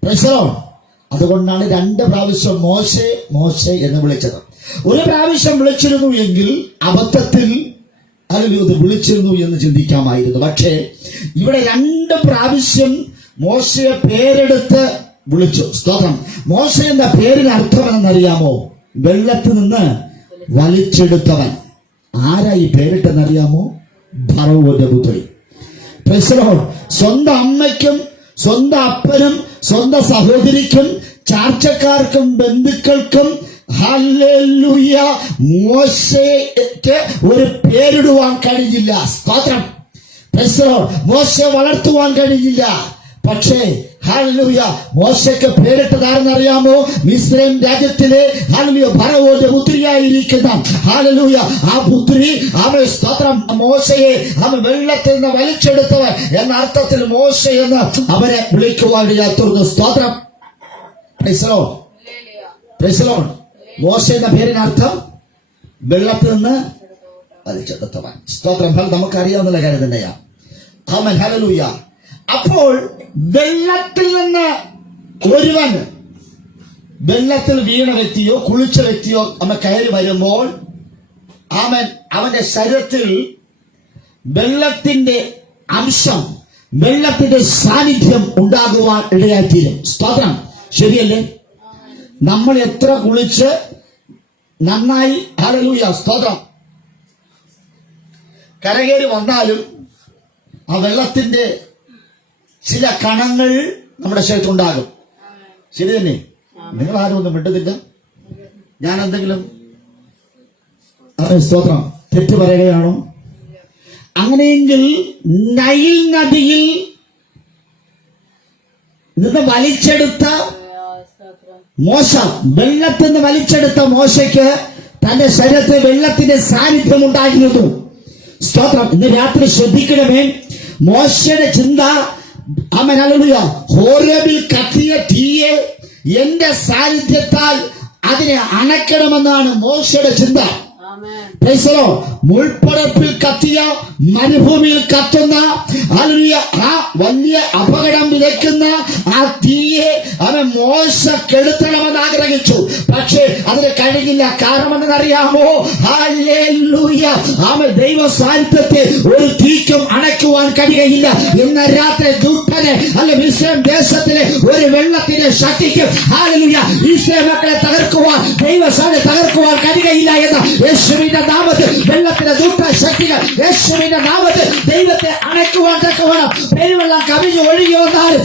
Price the Lord. അതുകൊണ്ടാണ് 2 പ്രാവശ്യം മോശെ മോശെ എന്ന് വിളിച്ചത്. ഒരു പ്രാവശ്യം വിളിച്ചിരുന്നു എങ്കിൽ അബദ്ധത്തിൽ ഹല്ലേലൂയ വിളിച്ചിരുന്നു എന്ന് ചിന്തിക്കാമായിരുന്നു. പക്ഷേ ഇവിടെ 2 പ്രാവശ്യം മോശയെ പേരെടുത്ത് വിളിച്ചു. സ്തോത്രം. മോശ എന്ന പേരിന് അർത്ഥം എന്നറിയാമോ? വെള്ളത്തിൽ നിന്ന് വലിച്ചെടുത്തവൻ. ആരാ ഈ പേരിട്ടെന്നറിയാമോ? ഫറവോന്റെ പുത്രി. Price the Lord. സ്വന്തം അമ്മയ്ക്കും സ്വന്തം അപ്പനും സ്വന്തം സഹോദരിക്കും ചാർച്ചക്കാർക്കും ബന്ധുക്കൾക്കും ഹല്ലേലൂയ മോശയ്ക്ക് ഒരു പേരിടുവാൻ കഴിഞ്ഞില്ല. സ്തോത്രം. Praise the Lord. മോശയെ വളർത്തുവാൻ കഴിഞ്ഞില്ല. പക്ഷേ ഹല്ലേലൂയ മോശയ്ക്ക് പേരിട്ടതാരെന്നറിയാമോ? മിസ്രൈം രാജ്യത്തിലെ ഹല്ലേലൂയ ഫറവോന്റെ പുത്രിയായിരിക്കുന്ന ഹല്ലേലൂയ ആ പുത്രി അവൻ സ്തോത്രം മോശയെ അവൻ വെള്ളത്തിൽ നിന്ന് വലിച്ചെടുത്തവൻ എന്ന അർത്ഥത്തിൽ മോശ എന്ന് അവരെ വിളിക്കുവാൻ തീർന്നു. സ്തോത്രം. Praise the lord. Praise the Lord. മോശ എന്ന പേരിനർത്ഥം വെള്ളത്തിൽ നിന്ന് വലിച്ചെടുത്തവൻ. സ്തോത്രം. നമുക്കറിയാവുന്ന കാര്യം തന്നെയാണ്. ആമേൻ. ഹല്ലേലൂയ. അപ്പോൾ വെള്ളത്തിൽ നിന്ന് ഒരുവൻ, വെള്ളത്തിൽ വീണ വ്യക്തിയോ കുളിച്ച വ്യക്തിയോ അവൻ കയറി വരുമ്പോൾ ആമേൻ അവന്റെ ശരീരത്തിൽ വെള്ളത്തിന്റെ അംശം, വെള്ളത്തിന്റെ സാന്നിധ്യം ഉണ്ടാകുവാൻ ഇടയായിത്തീരും. സ്തോത്രം. ശരിയല്ലേ? നമ്മൾ എത്ര കുളിച്ച് നന്നായി ഹല്ലേലൂയ സ്തോത്രം കരകയറി വന്നാലും ആ വെള്ളത്തിന്റെ ചില കണങ്ങൾ നമ്മുടെ ശരീരത്തിലുണ്ടാകും. ശരി തന്നെ? നിങ്ങൾ ആരും ഒന്നും മിണ്ടുന്നില്ല. ഞാൻ എന്തെങ്കിലും സ്തോത്രം തെറ്റ് പറയുകയാണോ? അങ്ങനെയെങ്കിൽ നൈൽ നദിയിൽ നിന്ന് വലിച്ചെടുത്ത മോശ, വെള്ളത്തിൽ നിന്ന് വലിച്ചെടുത്ത മോശയ്ക്ക് തന്റെ ശരീരത്തിൽ വെള്ളത്തിന്റെ സാന്നിധ്യം ഉണ്ടായിരുന്നു. സ്തോത്രം. ഇന്ന് രാത്രി ശ്രദ്ധിക്കണമേ. മോശയുടെ ചിന്ത ആമേൻ ഹല്ലേലൂയ ഹോരേബിൽ കത്തിയ തീയെ എന്റെ സാന്നിധ്യത്താൽ അതിനെ അണയ്ക്കണമെന്നാണ് മോശയുടെ ചിന്ത. Praise the lord. മുൾപ്പടർപ്പിൽ കത്തിയ മരുഭൂമിയിൽ കത്തുന്ന ഹല്ലേലൂയ ആ വലിയ അപകടം വിതയ്ക്കുന്ന ആ തീയെ അവൻ മോശ കെടുത്തണമെന്ന് ആഗ്രഹിച്ചു. പക്ഷേ അതിന് കഴിഞ്ഞില്ല. കാരണം എന്തെന്നറിയാമോ? ഹല്ലേലൂയ അവൻ ദൈവ സാന്നിധ്യത്തെ ഒരു തീക്കും അണയ്ക്കുവാൻ കഴിയുകയില്ല. ഇന്ന് രാത്രി ദുഷ്ടനെ അല്ല ഇസ്രായേൽ ദേശത്തിലെ ഒരു വെള്ളത്തിന്റെ ശക്തിക്ക് ഹല്ലേലൂയ ഇസ്രായേൽ മക്കളെ തകർക്കുവാൻ ദൈവസാന്നിധ്യം തകർക്കുവാൻ കഴിയുകയില്ല എന്ന് യേശുവിന്റെ നാമത്തിൽ വെള്ളത്തിന്റെ ദുഷ്ട ശക്തികൾ യേശുവിന്റെ നാമത്തിൽ ദൈവത്തെ അണയ്ക്കുവാൻ തക്കവണ്ണം പെരുവെള്ളം കവിഞ്ഞ് ഒഴുകി വന്നാലും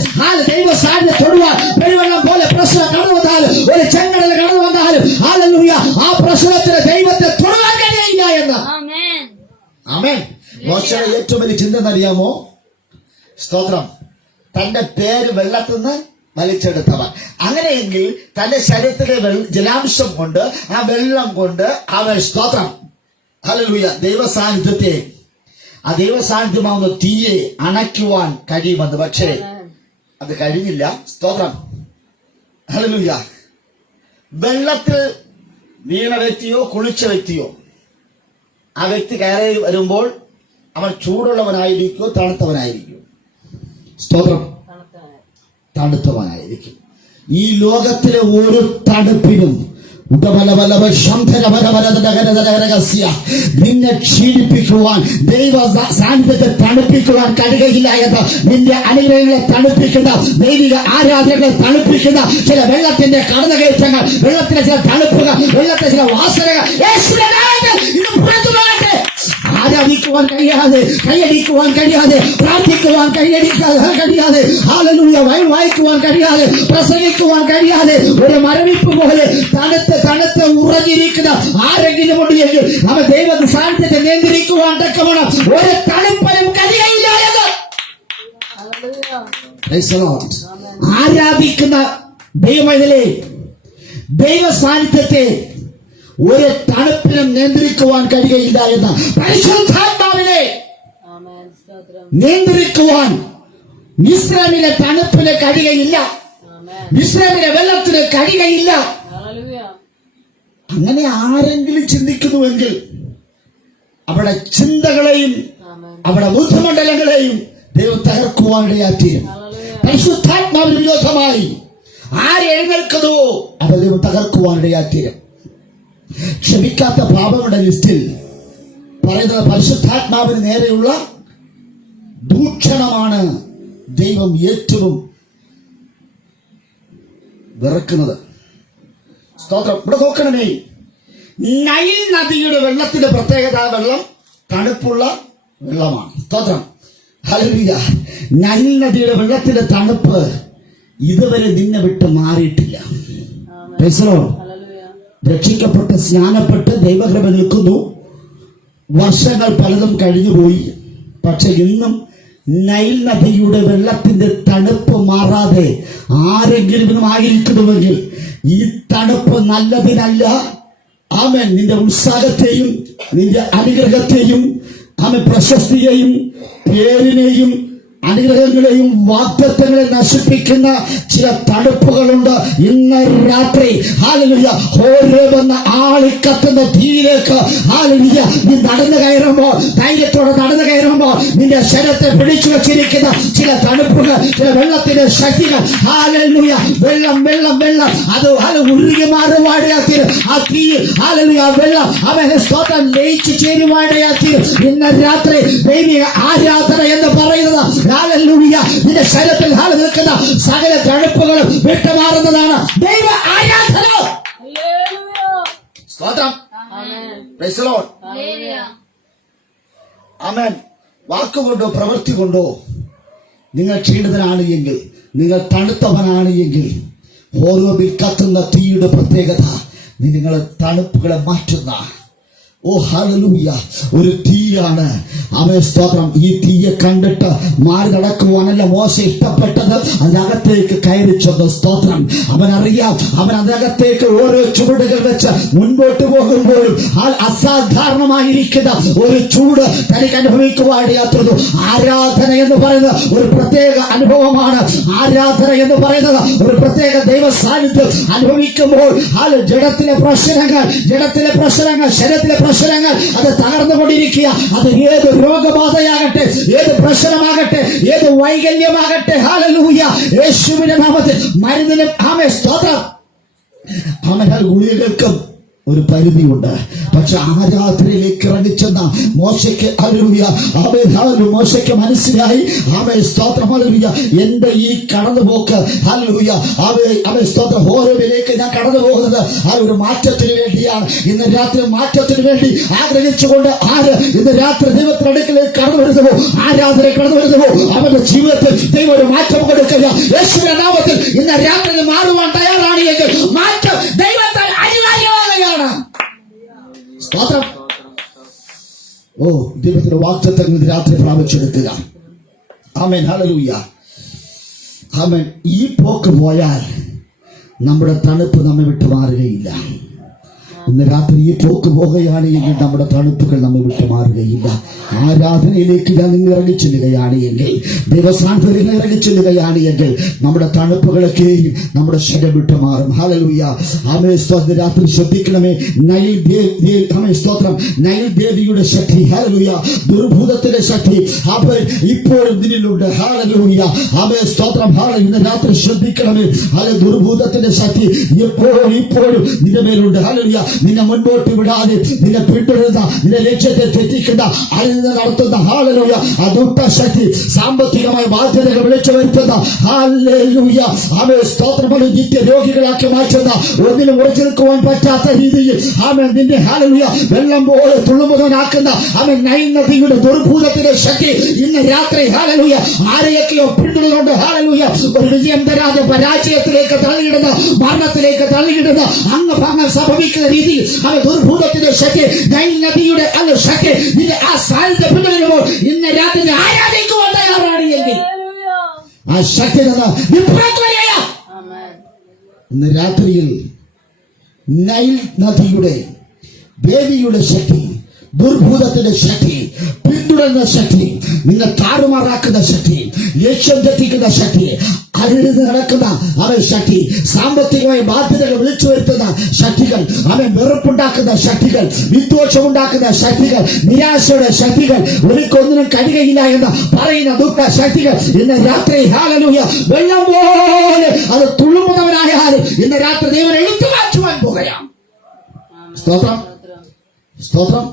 ദൈവ സാന്നിധ്യം തൊടുവാൻ പെരുവെള്ളം പോലെ പ്രശ്നം കടന്നു വന്നാലും ഒരു ചെങ്കടൽ കടന്നു വന്നാലും ഹല്ലേലൂയ ആ പ്രശ്നത്തിന് ദൈവത്തെ തൊടുവാൻ കഴിയില്ല എന്ന്. ആമേൻ. മോശയുടെ ഏറ്റവും വലിയ ചിന്ത എന്നറിയാമോ? സ്തോത്രം. തന്റെ പേര് വെള്ളത്തിൽ നിന്ന് വലിച്ചെടുത്തവൻ. അങ്ങനെയെങ്കിൽ തന്റെ ശരീരത്തിലെ ജലാംശം കൊണ്ട് ആ വെള്ളം കൊണ്ട് അവൻ സ്തോത്രം ഹല്ലേലൂയ ദൈവ സാന്നിധ്യത്തെ ആ ദൈവ സാന്നിധ്യമാവുന്ന തീയെ അണയ്ക്കുവാൻ കഴിയുമെന്ന്. പക്ഷേ അത് കഴിഞ്ഞില്ല. സ്തോത്രം ഹല്ലേലൂയ. വെള്ളത്തിൽ വീണ വ്യക്തിയോ കുളിച്ച വ്യക്തിയോ ആ വ്യക്തി കയറി വരുമ്പോൾ അവൻ ചൂടുള്ളവനായിരിക്കോ തണുത്തവനായിരിക്കും? സ്തോത്രം തണുത്തവനായിരിക്കും. ഈ ലോകത്തിലെ ഒരു തണുപ്പിനും നിന്നെ ക്ഷീണിപ്പിക്കുവാൻ ദൈവ സാന്നിധ്യത്തെ തണുപ്പിക്കുവാൻ കഴിയുകയില്ല എന്ന്. നിന്റെ അനുഗ്രഹങ്ങളെ തണുപ്പിക്കുന്ന ദൈവിക ആരാധനകളെ തണുപ്പിക്കുന്ന ചില വെള്ളത്തിന്റെ കടന്നുകയറ്റങ്ങൾ, വെള്ളത്തിലെ ചില തണുപ്പുകൾ, വെള്ളത്തിലെ ചില വാസനകൾ ആരാധിക്കുവാൻ കഴിയാതെ, കൈയടിക്കുവാൻ കഴിയാതെ, പ്രാർത്ഥിക്കുവാൻ കഴിയാതെ, ഹല്ലേലൂയ വായിക്കുവാൻ കഴിയാതെ, പ്രസംഗിക്കുവാൻ കഴിയാതെ ഒരു മരവിപ്പ് പോലെ തണുത്ത് ഉറഞ്ഞിരിക്കുന്ന ആരെങ്കിലും ഉണ്ടെങ്കിൽ അവൻ ദൈവ സാന്നിധ്യത്തെ നിയന്ത്രിക്കുവാൻ തക്കവണ്ണം ഒരു തണുപ്പനും കഴിയില്ല എന്ന്. ആരാധിക്കുന്ന ദൈവമേ, ദൈവ സാന്നിധ്യത്തെ ഒരു തണുപ്പിനും നിയന്ത്രിക്കുവാൻ കഴിയുകയില്ല എന്ന്. പരിശുദ്ധാത്മാവിനെ നിയന്ത്രിക്കുവാൻ ഇസ്രായേലിലെ തണുപ്പിന് കഴിയുകയില്ല, ഇസ്രായേലിലെ വെള്ളത്തിന് കഴിയുകയില്ല. അങ്ങനെ ആരെങ്കിലും ചിന്തിക്കുന്നുവെങ്കിൽ അവിടെ ചിന്തകളെയും അവിടെ ബുദ്ധിമണ്ഡലങ്ങളെയും ദൈവം തകർക്കുവാനിടയാത്തീരും. പരിശുദ്ധാത്മാവിന് വിരോധമായി ആരെഴുന്നേൽക്കുന്നുവോ അവർ ദൈവം തകർക്കുവാനിടയാത്തീരും. ക്ഷമിക്കാത്ത പാപങ്ങളുടെ ലിസ്റ്റിൽ പറയുന്നത് പരിശുദ്ധാത്മാവിന് നേരെയുള്ള ദൂഷണമാണ് ദൈവം ഏറ്റവും വെറുക്കുന്നത്. സ്തോത്രം. ഇവിടെ നോക്കണമേ, നൈൽ നദിയുടെ വെള്ളത്തിന്റെ പ്രത്യേകത വെള്ളം തണുപ്പുള്ള വെള്ളമാണ്. സ്തോത്രം ഹല്ലേലൂയ. നൈൽ നദിയുടെ വെള്ളത്തിന്റെ തണുപ്പ് ഇതുവരെ നിന്നെ വിട്ട് മാറിയിട്ടില്ല. Praise the lord. രക്ഷിക്കപ്പെട്ട് സ്നാനപ്പെട്ട് ദൈവകൃപ നിൽക്കുന്നു. വർഷങ്ങൾ പലതും കഴിഞ്ഞുപോയി. പക്ഷെ ഇന്നും നൈൽ നദിയുടെ വെള്ളത്തിന്റെ തണുപ്പ് മാറാതെ ആരെങ്കിലും ആയിരിക്കുന്നുവെങ്കിൽ ഈ തണുപ്പ് നല്ലതിനല്ല. ആമേൻ. നിന്റെ ഉത്സാഹത്തെയും നിന്റെ അനുഗ്രഹത്തെയും ആമേൻ പ്രശസ്തിയെയും പേരിനെയും അനുഗ്രഹങ്ങളെയും വാഗ്ദത്തങ്ങളെ നശിപ്പിക്കുന്ന ചില തണുപ്പുകളുണ്ട്. ഇന്ന് രാത്രി ഹല്ലേലൂയ ഹോരേബെന്ന ആളിക്കത്തുന്ന തീയിലേക്ക് ഹല്ലേലൂയ നീ നടന്നു കയറുമ്പോൾ, ധൈര്യത്തോടെ നടന്നു കയറുമ്പോൾ നിന്റെ ശരീരത്തെ പിടിച്ചു വെച്ചിരിക്കുന്ന ചില തണുപ്പുകൾ, ചില വെള്ളത്തിന്റെ ശക്തികൾ ഹല്ലേലൂയ വെള്ളം അത് ഉരുകി മാറുവാടയാക്കി ആ തീ ഹല്ലേലൂയ വെള്ളം അവനെ സ്തോത്രം ലയിച്ചു ചേരുവാടയാക്കി. ഇന്ന് രാത്രി ദൈവിക ആരാധന എന്ന് പറയുന്നത് ഹല്ലേലൂയ നിന്റെ ശരീരത്തിൽ നിൽക്കുന്ന സകല തണുപ്പുകളും വിട്ടുമാറുന്നതാണ് ദൈവ ആരാധന. സ്തോത്രം. Praise the lord. ആമേൻ. വാക്കുകൊണ്ടോ പ്രവൃത്തി കൊണ്ടോ നിങ്ങൾ ക്ഷീണിതനാണ് എങ്കിൽ, നിങ്ങൾ തണുത്തവനാണ് എങ്കിൽ, ഓരോവിൽ കത്തുന്ന തീയുടെ പ്രത്യേകത നിങ്ങൾ തണുപ്പുകളെ മാറ്റുന്ന ഹല്ലേലൂയ ഒരു തീയാണ്. അവൻ സ്തോത്രം. ഈ തീയെ കണ്ടിട്ട് മാറി നടക്കുവാനല്ല മോശ ഇഷ്ടപ്പെട്ടത്, അതിനകത്തേക്ക് കയറി ചെന്ന് സ്തോത്രം. അവനറിയാം, അവൻ അതിനകത്തേക്ക് ഓരോ ചുവടുകൾ വെച്ച് മുൻപോട്ട് പോകുമ്പോഴും അസാധാരണമായിരിക്കുന്ന ഒരു ചൂട് തനിക്ക് അനുഭവിക്കുവാനിടയാത്തുള്ളൂ. ആരാധന എന്ന് പറയുന്നത് ഒരു പ്രത്യേക അനുഭവമാണ്. ആരാധന എന്ന് പറയുന്നത് ഒരു പ്രത്യേക ദൈവ സാന്നിധ്യം അനുഭവിക്കുമ്പോൾ ജഡത്തിലെ പ്രശ്നങ്ങൾ, ശരീരത്തിലെ പ്രശ്നങ്ങൾ അത് തകർന്നുകൊണ്ടിരിക്കുക. അത് ഏത് രോഗബാധയാകട്ടെ, ഏത് പ്രശ്നമാകട്ടെ, ഏത് വൈകല്യമാകട്ടെ, ഹല്ലേലൂയ, യേശുവിന്റെ നാമത്തിൽ മരുന്നിനും ആമേൻ സ്തോത്രം. ആമേൻ. ഗുളികകൾക്കും ഒരു പരിധിയുണ്ട്. പക്ഷെ ആരാധനയിലേക്ക് ഇറങ്ങിച്ചെന്ന മോശയ്ക്ക് ഹല്ലേലൂയ, ആമേൻ, ഹല്ലേലൂയ, മോശയ്ക്ക് മനസ്സിലായി, ആമേൻ സ്തോത്രം, ഹല്ലേലൂയ, എന്റെ ഈ കടന്നുപോക്ക്, ഹല്ലേലൂയ, ആമേൻ സ്തോത്രം, ഹോരേബിലേക്ക് ഞാൻ കടന്നു പോകുന്നത് ആ ഒരു മാറ്റത്തിന് വേണ്ടിയാണ്. ഇന്ന് രാത്രി മാറ്റത്തിന് വേണ്ടി ആഗ്രഹിച്ചുകൊണ്ട് ആര് ഇന്ന് രാത്രി ദൈവത്തിന്റെ അടുക്കലേക്ക് കടന്നു വരുന്നുവോ, ആരാധന കടന്നു വരുന്നുവോ, അവന്റെ ജീവിതത്തിൽ ദൈവം ഒരു മാറ്റം കൊടുക്കുക. യേശുവിന്റെ നാമത്തിൽ ഇന്ന് രാത്രി മാറുവാൻ തയ്യാറാണ് എങ്കിൽ മാറ്റം ദൈവത്താൽ അനിവാര്യമാകുകയാണ്. സ്തോത്രം. ഓ, ദൈവത്തിന്റെ വാഗ്ദത്തങ്ങൾ രാത്രി പ്രാപിച്ചെടുക്കുക. ആമേൻ, ഹല്ലേലൂയ, ആമേൻ. ഈ പോക്ക് പോയാൽ നമ്മുടെ തണുപ്പ് നമ്മെ വിട്ടു മാറുകയില്ല. ഇന്ന് രാത്രി ഈ പോക്ക് പോകുകയാണ് എങ്കിൽ നമ്മുടെ തണുപ്പുകൾ നമ്മെ വിട്ടു മാറുകയില്ല. ആരാധനയിലേക്ക് ഞാൻ നിങ്ങൾ ഇറങ്ങിച്ചെല്ലുകയാണ് എങ്കിൽ, ദൈവസ്ഥാനത്തിൽ ഇറങ്ങിച്ചെല്ലുകയാണ് എങ്കിൽ നമ്മുടെ തണുപ്പുകളൊക്കെയും നമ്മുടെ ശരീരം വിട്ടു മാറും. ഹല്ലേലൂയ, ആമേൻ സ്തോത്രം. രാത്രി ശ്രദ്ധിക്കണമേ, ആമേൻ സ്തോത്രം, നൈൽ ദേവിയുടെ ശക്തി, ഹല്ലേലൂയ, ദുർഭൂതത്തിന്റെ ശക്തി അവൻ ഇപ്പോഴും നിന്നിലുണ്ട്. ഹല്ലേലൂയ, ആമേൻ സ്തോത്രം. ഹല്ലേലൂയ, ഇന്ന് രാത്രി ശ്രദ്ധിക്കണമേ, ഹല്ലേലൂയ, ദുർഭൂതത്തിന്റെ ശക്തി ഇപ്പോഴും നിന്റെ മേലുണ്ട്. ഹല്ലേലൂയ, നിന്നെ മുൻപോട്ട് വിടാതെ, നിന്നെ പിന്തുടരുന്ന, നിന്റെ ലക്ഷ്യത്തെ തെറ്റിക്കുന്ന, അതിൽ നിന്ന് നടത്തുന്ന, ഹല്ലേലൂയ, ആ ദുഷ്ടശക്തി, സാമ്പത്തികമായ ബാധ്യതകൾ വിളിച്ചു വരുത്തുന്ന, ഹല്ലേലൂയ, ആമേൻ സ്തോത്രം, നിത്യ രോഗികളാക്കി മാറ്റുന്ന, ഒന്നിനും ഉറച്ചു നിൽക്കുവാൻ പറ്റാത്ത രീതിയിൽ, ആമേൻ നിന്നെ, ഹല്ലേലൂയ, വെള്ളം പോലെ തുള്ളുമുതനാക്കുന്ന, ആമേൻ നൈൽ നദിയുടെ ദുർഭൂതത്തിന്റെ ശക്തി ഇന്ന് രാത്രി, ഹല്ലേലൂയ, ആരെയൊക്കെയോ പിന്തുടരുന്നുണ്ട്. ഹല്ലേലൂയ, ഒരു വിജയം തരാതെ പരാജയത്തിലേക്ക് തള്ളിയിടുന്ന, മരണത്തിലേക്ക് തള്ളിയിടുന്ന, അംഗഭംഗം സംഭവിക്കുന്ന രീതിയിൽ അവ ദുർഭൂതത്തിന്റെ ശക്തി, നൈൽ നദിയുടെ അല്ല ശക്തി നിന്റെ ആ സാന്നിധ്യം പിന്തുടരുമ്പോൾ ഇന്ന് രാത്രി ആരാധിക്കുവാൻ തയ്യാറാണ് എങ്കിൽ ആ ശക്തി ഇന്ന് രാത്രിയിൽ നൈൽ നദിയുടെ ദേവിയുടെ ശക്തി, ദുർഭൂതത്തിന്റെ ശക്തി, പിന്തുടരുന്ന ശക്തി, നിങ്ങൾ താറുമാറാക്കുന്ന ശക്തി, ലക്ഷ്യം തെറ്റിക്കുന്ന ശക്തി, അരുത് നടക്കുന്ന അവൻ ശക്തി, സാമ്പത്തികമായി ബാധ്യതകൾ വിളിച്ചു വരുത്തുന്ന ശക്തികൾ, അവൻ വെറുപ്പുണ്ടാക്കുന്ന ശക്തികൾ, വിദ്വേഷമുണ്ടാക്കുന്ന ശക്തികൾ, നിരാശയുടെ ശക്തികൾ, ഒരിക്കൊന്നിനും കഴിയുകയില്ല എന്ന് പറയുന്ന ദുഃഖ ശക്തികൾ ഇന്ന് രാത്രി, ഹല്ലേലൂയ, വെള്ളം പോലെ അത് തുള്ളുന്നവനായാലും ഇന്ന് രാത്രി ദൈവം എടുത്തു മാറ്റുവാൻ പോകുകയാണ്. സ്തോത്രം, സ്തോത്രം.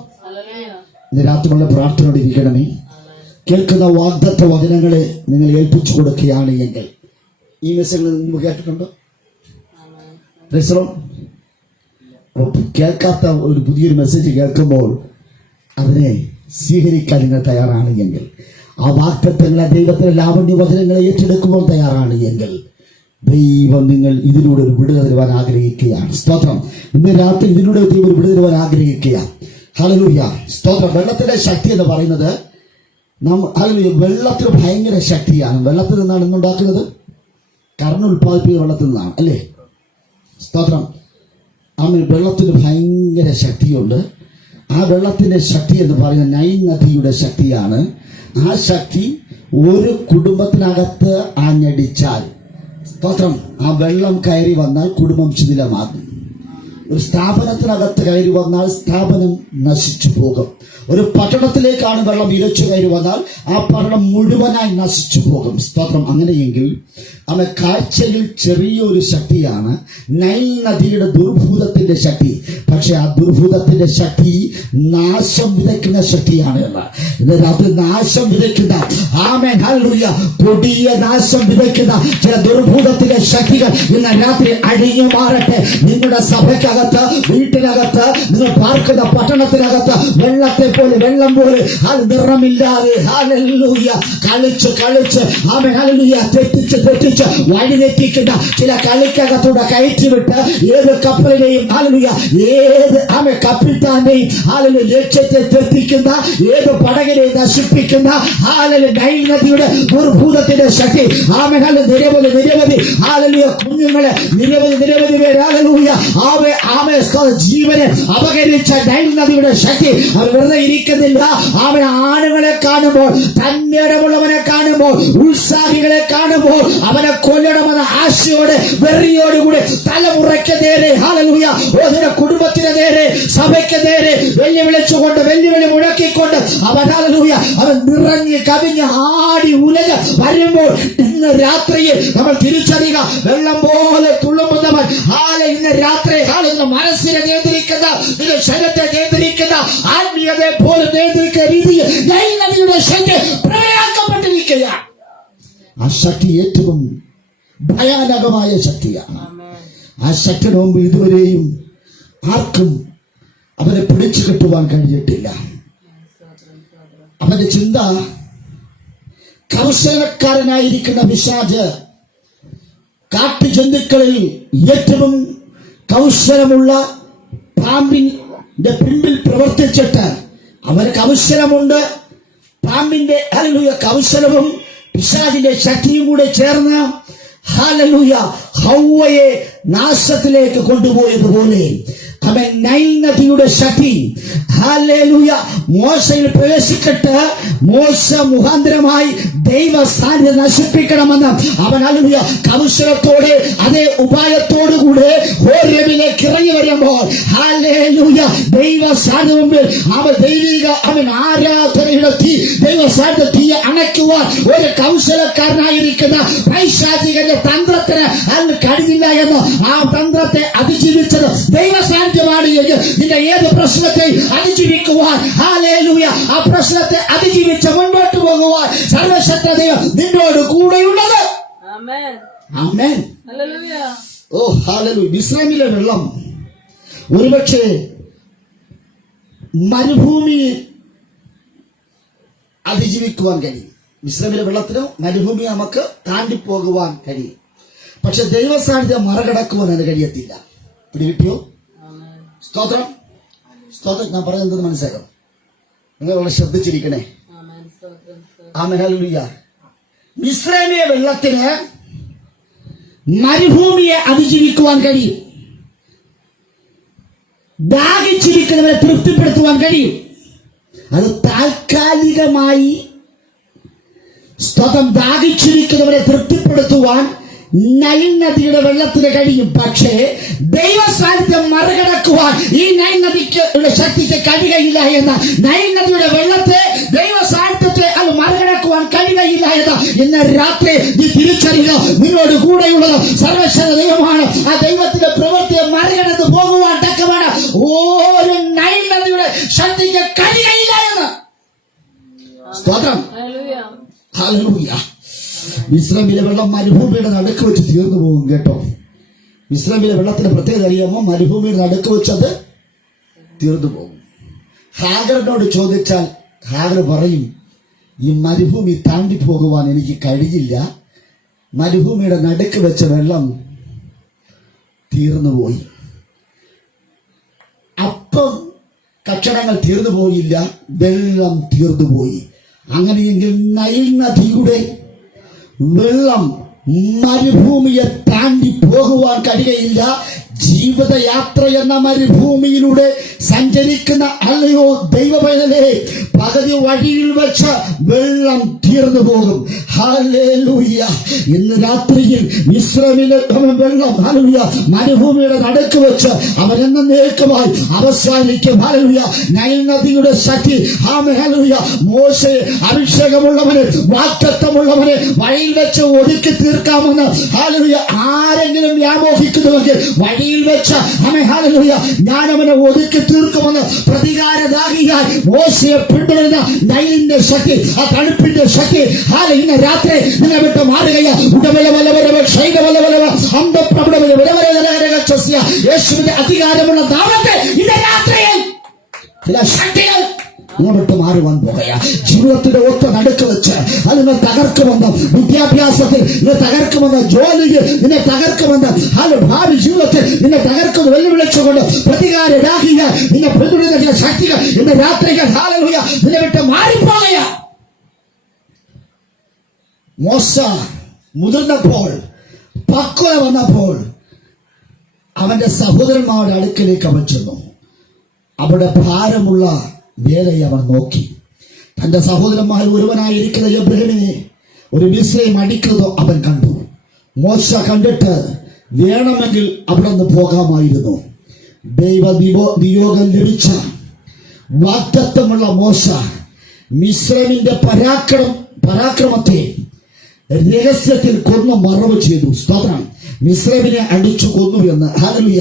ഇന്ന് രാത്രിയുള്ള പ്രാർത്ഥനയോട് ഇരിക്കണമേ. കേൾക്കുന്ന വാഗ്ദത്ത വചനങ്ങളെ നിങ്ങൾ ഏൽപ്പിച്ചു കൊടുക്കുകയാണ് എങ്കിൽ ഈ മെസ്സേജ് നിങ്ങൾ കേട്ടിട്ടുണ്ടോ? കേൾക്കാത്ത ഒരു പുതിയൊരു മെസ്സേജ് കേൾക്കുമ്പോൾ അതിനെ സ്വീകരിക്കാൻ നിങ്ങൾ തയ്യാറാണ് എങ്കിൽ, ആ വാഗ്ദത്തങ്ങളെ, ദൈവത്തിലെ ലാവണ്യ വചനങ്ങളെ ഏറ്റെടുക്കുമ്പോൾ തയ്യാറാണ് എങ്കിൽ ദൈവം നിങ്ങൾ ഇതിലൂടെ ഒരു വിടുതൽ തരുവാൻ ആഗ്രഹിക്കുകയാണ്. സ്തോത്രം. ഇന്ന് രാത്രി ഇതിലൂടെ ദൈവം ഒരു വിടുതൽ തരുവാൻ ആഗ്രഹിക്കുകയാണ്. ഹല്ലേലൂയ, സ്തോത്രം. വെള്ളത്തിന്റെ ശക്തി എന്ന് പറയുന്നത് വെള്ളത്തിന് ഭയങ്കര ശക്തിയാണ്. വെള്ളത്തിൽ നിന്നാണ് ഇന്നുണ്ടാക്കുന്നത്, കറണ്ട് ഉൽപ്പാദിപ്പിക്കുന്ന വെള്ളത്തിൽ നിന്നാണ്, അല്ലേ? സ്തോത്രം. ആമേൻ. വെള്ളത്തിന് ഭയങ്കര ശക്തിയുണ്ട്. ആ വെള്ളത്തിന്റെ ശക്തി എന്ന് പറയുന്നത് നൈൽ നദിയുടെ ശക്തിയാണ്. ആ ശക്തി ഒരു കുടുംബത്തിനകത്ത് ആഞ്ഞടിച്ചാൽ, സ്തോത്രം, ആ വെള്ളം കയറി വന്നാൽ കുടുംബം ശിഥിലമാകും. ഒരു സ്ഥാപനത്തിനകത്ത് കയറി വന്നാൽ സ്ഥാപനം നശിച്ചു പോകും. ഒരു പട്ടണത്തിലേക്കാണ് വെള്ളം ഇരച്ചു കയറി വന്നാൽ ആ പട്ടണം മുഴുവനായി നശിച്ചു പോകും. സ്തോത്രം. അങ്ങനെയെങ്കിൽ അവ കാഴ്ചയിൽ ചെറിയൊരു ശക്തിയാണ് നൈൽ നദിയുടെ ദുർഭൂതത്തിന്റെ ശക്തി. പക്ഷെ ആ ദുർഭൂതത്തിന്റെ ശക്തി നാശം വിതയ്ക്കുന്ന ശക്തിയാണ്. ഇന്ന് രാത്രി നാശം വിതയ്ക്കുന്ന, ആമേൻ ഹല്ലേലൂയ, കൊടിയ നാശം വിതയ്ക്കുന്ന ചില ദുർഭൂതത്തിന്റെ ശക്തികൾ ഇന്ന് രാത്രി അഴിഞ്ഞു മാറട്ടെ. നിങ്ങളുടെ സഭയ്ക്കകത്ത്, വീട്ടിനകത്ത്, നിങ്ങൾ പാർക്കുന്ന പട്ടണത്തിനകത്ത് വെള്ളത്തെ പോലെ, വെള്ളം പോലെ നിറമില്ലാതെ, ഹല്ലേലൂയ, കളിച്ച് ആമേൻ ഹല്ലേലൂയ, തെറ്റിച്ച് വഴിതെറ്റിക്കുന്ന ചില കളിക്കകത്തൂടെ കയറ്റിവിട്ട് ഏത് കപ്പലിനെയും, ഹല്ലേലൂയ, ഏത് ആമേൻ കപ്പിത്താന്റെയും, ഹല്ലേലൂയ, ലക്ഷ്യത്തെ തെറ്റിക്കുന്ന, ഏത് പടകിനെയും നശിപ്പിക്കുന്ന, ഹല്ലേലൂയ, നൈൽ നദിയുടെ ദുർഭൂതത്തിന്റെ ശക്തി, ആമേൻ ഹല്ലേലൂയ, നിരവധി ഹല്ലേലൂയ, കുഞ്ഞുങ്ങളെ നിരവധി പേര്, ഹല്ലേലൂയ, ആമേൻ ജീവനെ അപകരിച്ച നൈൽ നദിയുടെ ശക്തി അവർ വെറുതെ ഇരിക്കുന്നില്ല. അവൻ ആണുങ്ങളെ കാണുമ്പോൾ, തന്മേടമുള്ളവനെ കാണുമ്പോൾ, ഉത്സാഹികളെ കാണുമ്പോൾ അവനെ കൊല്ലണമെന്ന ആശയോടെ വെറിയോടുകൂടെ തലമുറയ്ക്ക് നേരെ ഹല്ലേലൂയ നിന്റെ കുടുംബത്തിന് നേരെ സഭയ്ക്ക് നേരെ വെല്ലുവിളി മുഴക്കിക്കൊണ്ട് അവൻ ഹല്ലേലൂയ അവൻ നിറഞ്ഞ് കവിഞ്ഞ് ആടി ഉലക വരുമ്പോൾ ഇന്ന് രാത്രിയിൽ നമ്മൾ തിരിച്ചറിയുക, വെള്ളം പോലെ തുള്ളുന്നവൻ ഇന്ന് രാത്രി മനസ്സിനെ നിയന്ത്രിക്കുന്ന, നിന്റെ ശരീരത്തെ നിയന്ത്രിക്കുന്ന, ആത്മീയതയെ പോലും നിയന്ത്രിക്കുന്ന രീതിയിൽ നദിയുടെ ശക്തി പ്രളയാക്കപ്പെട്ടിരിക്കുകയാണ്. ആ ശക്തി ഏറ്റവും ഭയാനകമായ ശക്തിയാണ്. ആ ശക്തിയുടെ മുമ്പ് ഇതുവരെയും ആർക്കും അവനെ പിടിച്ചു കെട്ടുവാൻ കഴിഞ്ഞിട്ടില്ല. അവന്റെ ചിന്ത കൗശലക്കാരനായിരിക്കുന്ന പിശാച് കാട്ടുജന്തുക്കളിൽ ഏറ്റവും കൗശലമുള്ള പാമ്പിന്റെ പിമ്പിൽ പ്രവർത്തിച്ചിട്ട് അവന് കൗശലമുണ്ട്. പാമ്പിന്റെ ഹല്ലേലൂയ കൗശലവും പിശാചിന്റെ ശക്തിയും കൂടെ ചേർന്ന് ഹല്ലേലൂയ ഹൗവയെ നാശത്തിലേക്ക് കൊണ്ടുപോയതുപോലെ അവൻ നൈൽ നദിയുടെ ശക്തി ഹല്ലേലൂയ മോശയിൽ പ്രവേശിക്കട്ട് മോശ മുഖാന്തരമായി ദൈവ സാന്നിധ്യം നശിപ്പിക്കണമെന്ന് അവൻ ഹല്ലേലൂയ കൗശലത്തോടെ അതേ ഉപായത്തോടുകൂടെ ഹോരേബിലേക്ക് ഇറങ്ങി വരുമ്പോൾ ഹല്ലേലൂയ ദൈവ സാന്നിധ്യം മുമ്പിൽ അവൻ ദൈവിക അവൻ ആരാധനയുടെ തീ ദൈവ സാന്നിധ്യ തീ അണയ്ക്കുവാൻ ഒരു കൗശലക്കാരനായിരിക്കുന്ന പൈശാചികന്റെ തന്ത്രത്തിന് അന്ന് കഴിഞ്ഞില്ല എന്ന് ആ തന്ത്രത്തെ അതിജീവിച്ചത് ദൈവ സാന്നിധ്യമാണ് എങ്കിൽ നിന്റെ ഏത് പ്രശ്നത്തെ അതിജീവിക്കുവാൻ ഹല്ലേലൂയ ആ പ്രശ്നത്തെ അതിജീവിച്ച് മുൻപോട്ട് പോകുവാൻ സർവശക്ത ദൈവം നിന്നോട് കൂടെയുള്ളത്. ആമേൻ. ഓ ഹല്ലേലൂയ. ഇസ്രായേലിലെ വെള്ളം ഒരുപക്ഷെ മരുഭൂമി അതിജീവിക്കുവാൻ കഴിയും. ഇസ്രായേലിലെ വെള്ളത്തിന് മരുഭൂമി നമുക്ക് താണ്ടിപ്പോകുവാൻ കഴിയും. പക്ഷെ ദൈവ സാന്നിധ്യം മറികടക്കുവാൻ അത് കഴിയത്തില്ല. പിടികിട്ടിയോ? സ്തോത്രം സ്തോത്രം. ഞാൻ പറയുന്നത് മനസ്സിലാക്കാം. നിങ്ങൾ വളരെ ശ്രദ്ധിച്ചിരിക്കണേ. Amen hallelujah. മിസ്രൈമിലെ വെള്ളത്തിന് മരുഭൂമിയെ അതിജീവിക്കുവാൻ കഴിയും. ദാഹിച്ചിരിക്കുന്നവരെ തൃപ്തിപ്പെടുത്തുവാൻ കഴിയും. അത് താൽക്കാലികമായി സ്തോത്രം ദാഹിച്ചിരിക്കുന്നവരെ തൃപ്തിപ്പെടുത്തുവാൻ നൈൽ നദിയുടെ വെള്ളത്തിന് കഴിയും. പക്ഷേ ദൈവ സാന്നിധ്യം മറികടക്കുവാൻ ഈ നൈൽ നദിക്ക് ശക്തിക്ക് കഴിയുകയില്ല എന്ന, നൈൽ നദിയുടെ വെള്ളത്തെ ദൈവ സാന്നിധ്യത്തെ അത് മറികടക്കുവാൻ കഴിയുകയില്ല എന്ന ഇന്ന് രാത്രി നീ തിരിച്ചറിയുക. നിന്നോട് കൂടെയുള്ളത് സർവശക്ത ദൈവമാണ്. ആ ദൈവത്തിന്റെ പ്രവൃത്തിയെ മറികടന്ന് പോകുവാൻ തക്കമാണ് ഒരു നൈൽ നദിയുടെ ശക്തിക്ക് കഴിയുകയില്ല എന്ന്. സ്തോത്രം. ഹല്ലേലൂയ. ഇസ്രായേലിലെ വെള്ളം മരുഭൂമിയുടെ നടുക്ക് വെച്ച് തീർന്നു പോകും കേട്ടോ. ഇസ്രായേലിലെ വെള്ളത്തിന്റെ പ്രത്യേകത അറിയാമോ? മരുഭൂമിയുടെ നടുക്ക് വെച്ചത് തീർന്നു പോകും. ഹാഗറിനോട് ചോദിച്ചാൽ ഹാഗർ പറയും, ഈ മരുഭൂമി താണ്ടി പോകുവാൻ എനിക്ക് കഴിയില്ല, മരുഭൂമിയുടെ നടുക്ക് വെച്ച വെള്ളം തീർന്നുപോയി. അപ്പം കച്ചടങ്ങൾ തീർന്നു പോയില്ല, വെള്ളം തീർന്നുപോയി. അങ്ങനെയെങ്കിൽ നൈൽ നദിയുടെ വെള്ളം മരുഭൂമിയെ താണ്ടി പോകുവാൻ കഴിയുകയില്ല. ജീവിതയാത്ര എന്ന മരുഭൂമിയിലൂടെ സഞ്ചരിക്കുന്ന അല്ലയോ ദൈവപൈതലേ, പകുതി വഴിയിൽ വെച്ച് വെള്ളം തീർന്നു പോകും. ഹല്ലേലൂയ. ഇന്ന് രാത്രിയിൽ ഇസ്രായേലിലെ വെള്ളം ഹല്ലേലൂയ മരുഭൂമിയുടെ നടുക്ക് വെച്ച് അവൻ എന്നേക്കുമായി അവസാനിക്കും. ഹല്ലേലൂയ. നൈൽ നദിയുടെ ശക്തി ഹല്ലേലൂയ മോശയെ അഭിഷേകമുള്ളവനെ വാഗ്ദത്തമുള്ളവനെ വഴിയിൽ വെച്ച് ഒതുക്കി തീർക്കാമെന്ന് ഹല്ലേലൂയ ആരെങ്കിലും വ്യാമോഹിക്കുന്നുവെങ്കിൽ വഴിയിൽ വെച്ച് ഹല്ലേലൂയ ഞാൻ അവനെ ഒതുക്കി തീർക്കുമെന്ന് പ്രതികാരദാഹിയായി മോശയെ പിന്തുടരുന്ന നൈലിന്റെ ശക്തി, ആ തണുപ്പിന്റെ ശക്തി ഇന്ന് രാത്രി നിന്നെ വിട്ട് മാറുകയാ. യേശുവിന്റെ അധികാരമുള്ള നാമത്തെ ഇന്ന് രാത്രിയിൽ ചില ശക്തികൾ ഇങ്ങോട്ട് മാറുവാൻ പോകുക. ജീവിതത്തിന്റെ ഒത്ത നടുക്ക് വെച്ച് അതിനെ തകർക്കുമെന്ന്, വിദ്യാഭ്യാസത്തിൽ നിന്നെ തകർക്കുമെന്ന്, ജോലിയിൽ നിന്നെ തകർക്കുമെന്ന്, ഭാവി ജീവിതത്തിൽ നിന്നെ തകർക്കുമെന്ന് വെല്ലുവിളിച്ചുകൊണ്ട് പ്രതികാരരാഹിയ നിന്നെ പിന്തുടരുന്ന ചില ശക്തികൾ ഇന്ന് രാത്രികൾ ഹല്ലേലൂയ നിന്നെ വിട്ട് മാറിപ്പോകുക. മോശ മുതിർന്നപ്പോൾ, പക്വത വന്നപ്പോൾ അവന്റെ സഹോദരന്മാരുടെ അടുക്കലേക്ക് അവൻ ചെന്നു. അവിടെ ഭാരമുള്ള വേലയെ അവൻ നോക്കി. തന്റെ സഹോദരന്മാരിൽ ഒരുവനായിരിക്കുന്ന എബ്രഹാമിനെ ഒരു മിസ്രൈം അടിക്കുന്നതോ അവൻ കണ്ടു. മോശ കണ്ടിട്ട് വേണമെങ്കിൽ അവിടെ നിന്ന് പോകാമായിരുന്നു. ദൈവ നിയോഗം ലഭിച്ച വാഗ്ദത്തമുള്ള മോശ മിസ്രൈമിന്റെ പരാക്രമത്തെ രഹസ്യത്തിൽ കൊന്നു മറവ് ചെയ്തു. സ്തോത്രം. മിസ്രൈമിനെ അടിച്ചു കൊന്നു എന്ന്. ഹല്ലേലൂയ.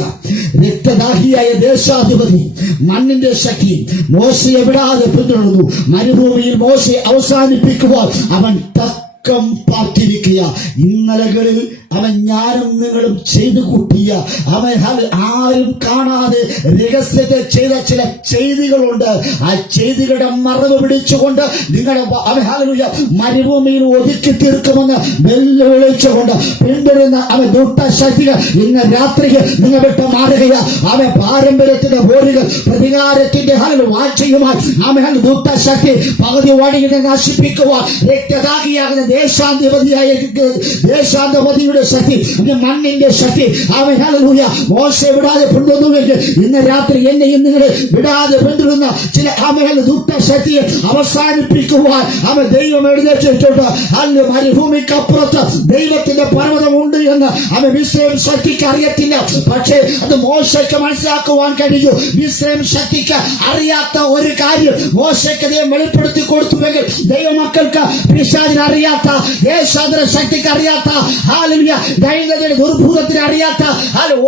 രക്തദാഹിയായ ദേശാധിപതി മണ്ണിന്റെ ശക്തി മോശയെ വിടാതെ പിന്തുടർന്നു. മരുഭൂമിയിൽ മോശയെ അവസാനിപ്പിക്കുവാൻ അവൻ തക്കം പാർത്തിരിക്കുക. ഇന്നലകളിൽ അവൻ ഞാനും നിങ്ങളും ചെയ്തു കൂട്ടിയ അവൻ ആരും കാണാതെ രഹസ്യത്തെ ചെയ്ത ചില ചെയ്തികളുണ്ട്. ആ ചെയ്തികളുടെ മറവ് പിടിച്ചുകൊണ്ട് നിങ്ങളുടെ അവൻ ഹല്ലേലൂയ മരുഭൂമിയിൽ ഒതുക്കി തീർക്കുമെന്ന് വെല്ലുവിളിച്ചുകൊണ്ട് പിന്തുടരുന്ന അവൻ ദുഷ്ടശക്തികൾ ഇന്ന് രാത്രിക്ക് നിങ്ങൾ വിട്ട് മാറുകയാ. അവൻ പാരമ്പര്യത്തിന്റെ പോരുകൾ പ്രതികാരത്തിന്റെ വാഴ്ചയുമായി അവൻ ദുഷ്ടശക്തി പകുതി വഴിയെ നശിപ്പിക്കുവാൻ രക്തദാഹിയാകുന്ന ദേശാധിപതിയുടെ ശക്തി, മണ്ണിന്റെ ശക്തി അവൻ ഹല്ലേലൂയ മോശയെ വിടാതെ പിന്തുടരുന്നുവെങ്കിൽ ഇന്ന് രാത്രി എന്നെയും നിങ്ങളെ വിടാതെ പിന്തുടരുന്ന ചില അവൻ ദുഷ്ടശക്തിയെ അവസാനിപ്പിക്കുവാൻ അവൻ ദൈവം എഴുന്നേറ്റിട്ടുണ്ട്. അല്ല മരുഭൂമിക്കപ്പുറത്ത് ദൈവത്തിന്റെ പർവ്വതമുണ്ട് എന്ന് അവൻ മിസ്രൈം ശക്തിക്ക് അറിയത്തില്ല. പക്ഷേ അത് മോശയ്ക്ക് മനസ്സിലാക്കുവാൻ കഴിയൂ. മിസ്രൈം ശക്തിക്ക് അറിയാത്ത ഒരു കാര്യം മോശയ്ക്ക് ദൈവം വെളിപ്പെടുത്തി കൊടുത്തുവെങ്കിൽ ദൈവമക്കൾക്ക് പിശാചിന് അറിയാത്ത, ദേശാന്തര ശക്തിക്ക് അറിയാത്ത, ഹല്ലേലൂയ ദൈവത്തിന്റെ ദുർഭൂതത്തിന് അറിയാത്ത